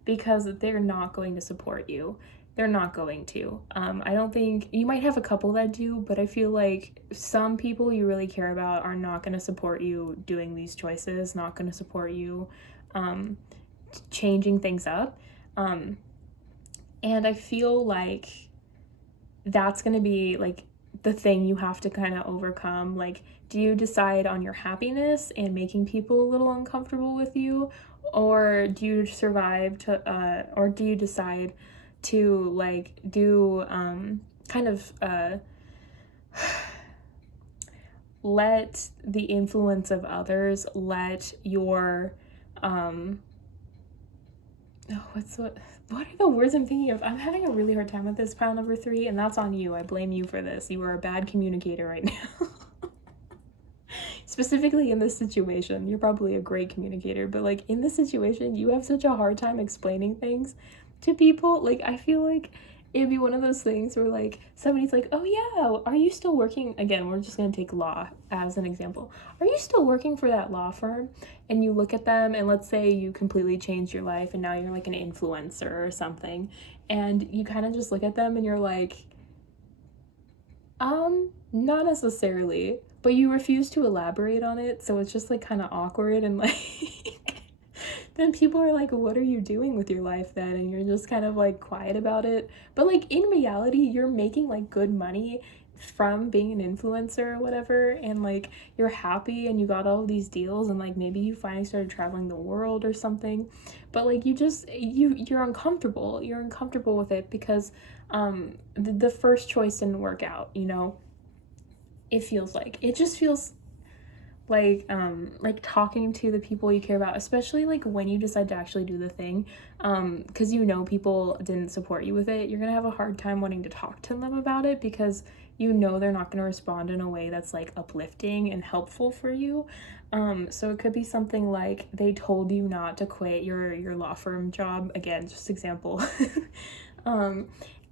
because they're not going to support you. They're not going to. I don't think, you might have a couple that do, but I feel like some people you really care about are not going to support you doing these choices, not going to support you changing things up. And I feel like that's going to be like the thing you have to kind of overcome. Like, do you decide on your happiness and making people a little uncomfortable with you, or do you survive to or do you decide to like do kind of let the influence of others, let your what are the words I'm thinking of? I'm having a really hard time with this, pile number 3, and that's on you. I blame you for this. You are a bad communicator right now. Specifically in this situation, you're probably a great communicator, but like in this situation, you have such a hard time explaining things to people. Like, I feel like it'd be one of those things where like somebody's like, oh yeah, are you still working, again, we're just gonna take law as an example, are you still working for that law firm? And you look at them, and let's say you completely changed your life and now you're like an influencer or something, and you kind of just look at them and you're like, not necessarily, but you refuse to elaborate on it, so it's just like kind of awkward, and like then people are like, what are you doing with your life then? And you're just kind of like quiet about it. But like in reality, you're making like good money from being an influencer or whatever, and like you're happy and you got all of these deals, and like maybe you finally started traveling the world or something, but like you're uncomfortable with it because the first choice didn't work out, you know. It just feels like talking to the people you care about, especially like when you decide to actually do the thing, because you know people didn't support you with it, you're gonna have a hard time wanting to talk to them about it because you know they're not gonna respond in a way that's like uplifting and helpful for you. So it could be something like they told you not to quit your law firm job, again, just example. um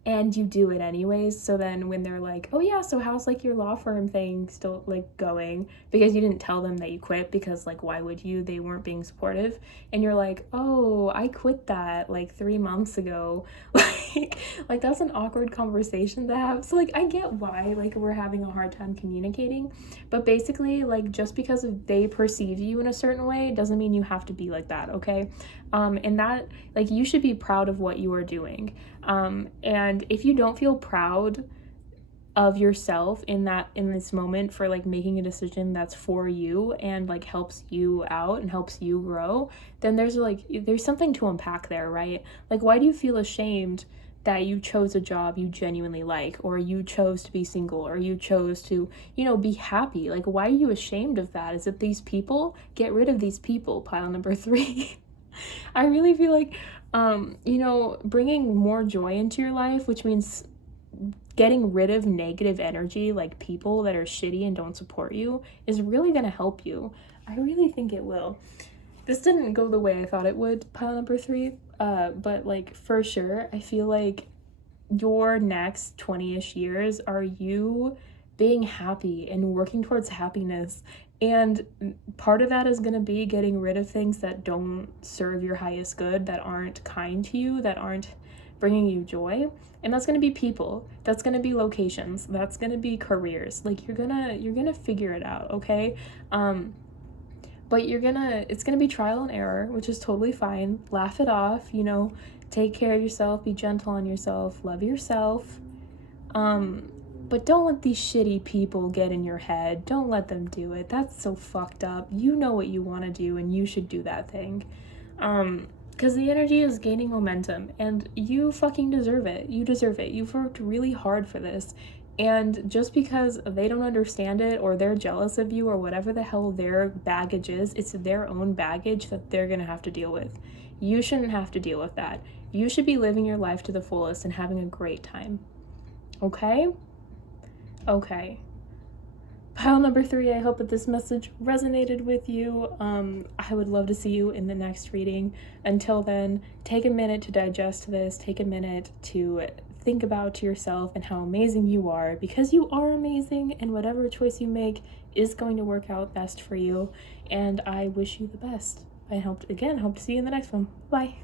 and you do it anyways. So then when they're like, oh yeah, so how's like your law firm thing still like going, because you didn't tell them that you quit, because like why would you, they weren't being supportive, and you're like, oh, I quit that like 3 months ago. like that's an awkward conversation to have. So like I get why like we're having a hard time communicating, but basically like just because they perceive you in a certain way doesn't mean you have to be like that, okay? And that, like, you should be proud of what you are doing. And if you don't feel proud of yourself in this moment for like making a decision that's for you and like helps you out and helps you grow, then there's something to unpack there, right? Like, why do you feel ashamed that you chose a job you genuinely like, or you chose to be single, or you chose to, you know, be happy? Like, why are you ashamed of that? Is it these people? Get rid of these people, pile number 3. I really feel like, you know, bringing more joy into your life, which means getting rid of negative energy, like people that are shitty and don't support you, is really going to help you. I really think it will. This didn't go the way I thought it would, pile number 3, but like for sure, I feel like your next 20-ish years are you being happy and working towards happiness. And part of that is going to be getting rid of things that don't serve your highest good, that aren't kind to you, that aren't bringing you joy. And that's going to be people, that's going to be locations, that's going to be careers. Like you're going to figure it out, okay? But it's going to be trial and error, which is totally fine. Laugh it off, you know, take care of yourself, be gentle on yourself, love yourself. But don't let these shitty people get in your head. Don't let them do it. That's so fucked up. You know what you want to do, and you should do that thing. Because the energy is gaining momentum, and you fucking deserve it. You deserve it. You've worked really hard for this. And just because they don't understand it, or they're jealous of you, or whatever the hell their baggage is, it's their own baggage that they're going to have to deal with. You shouldn't have to deal with that. You should be living your life to the fullest and having a great time. Okay? Okay. Pile number 3, I hope that this message resonated with you. I would love to see you in the next reading. Until then, take a minute to digest this. Take a minute to think about yourself and how amazing you are, because you are amazing, and whatever choice you make is going to work out best for you. And I wish you the best. I hope to see you in the next one. Bye.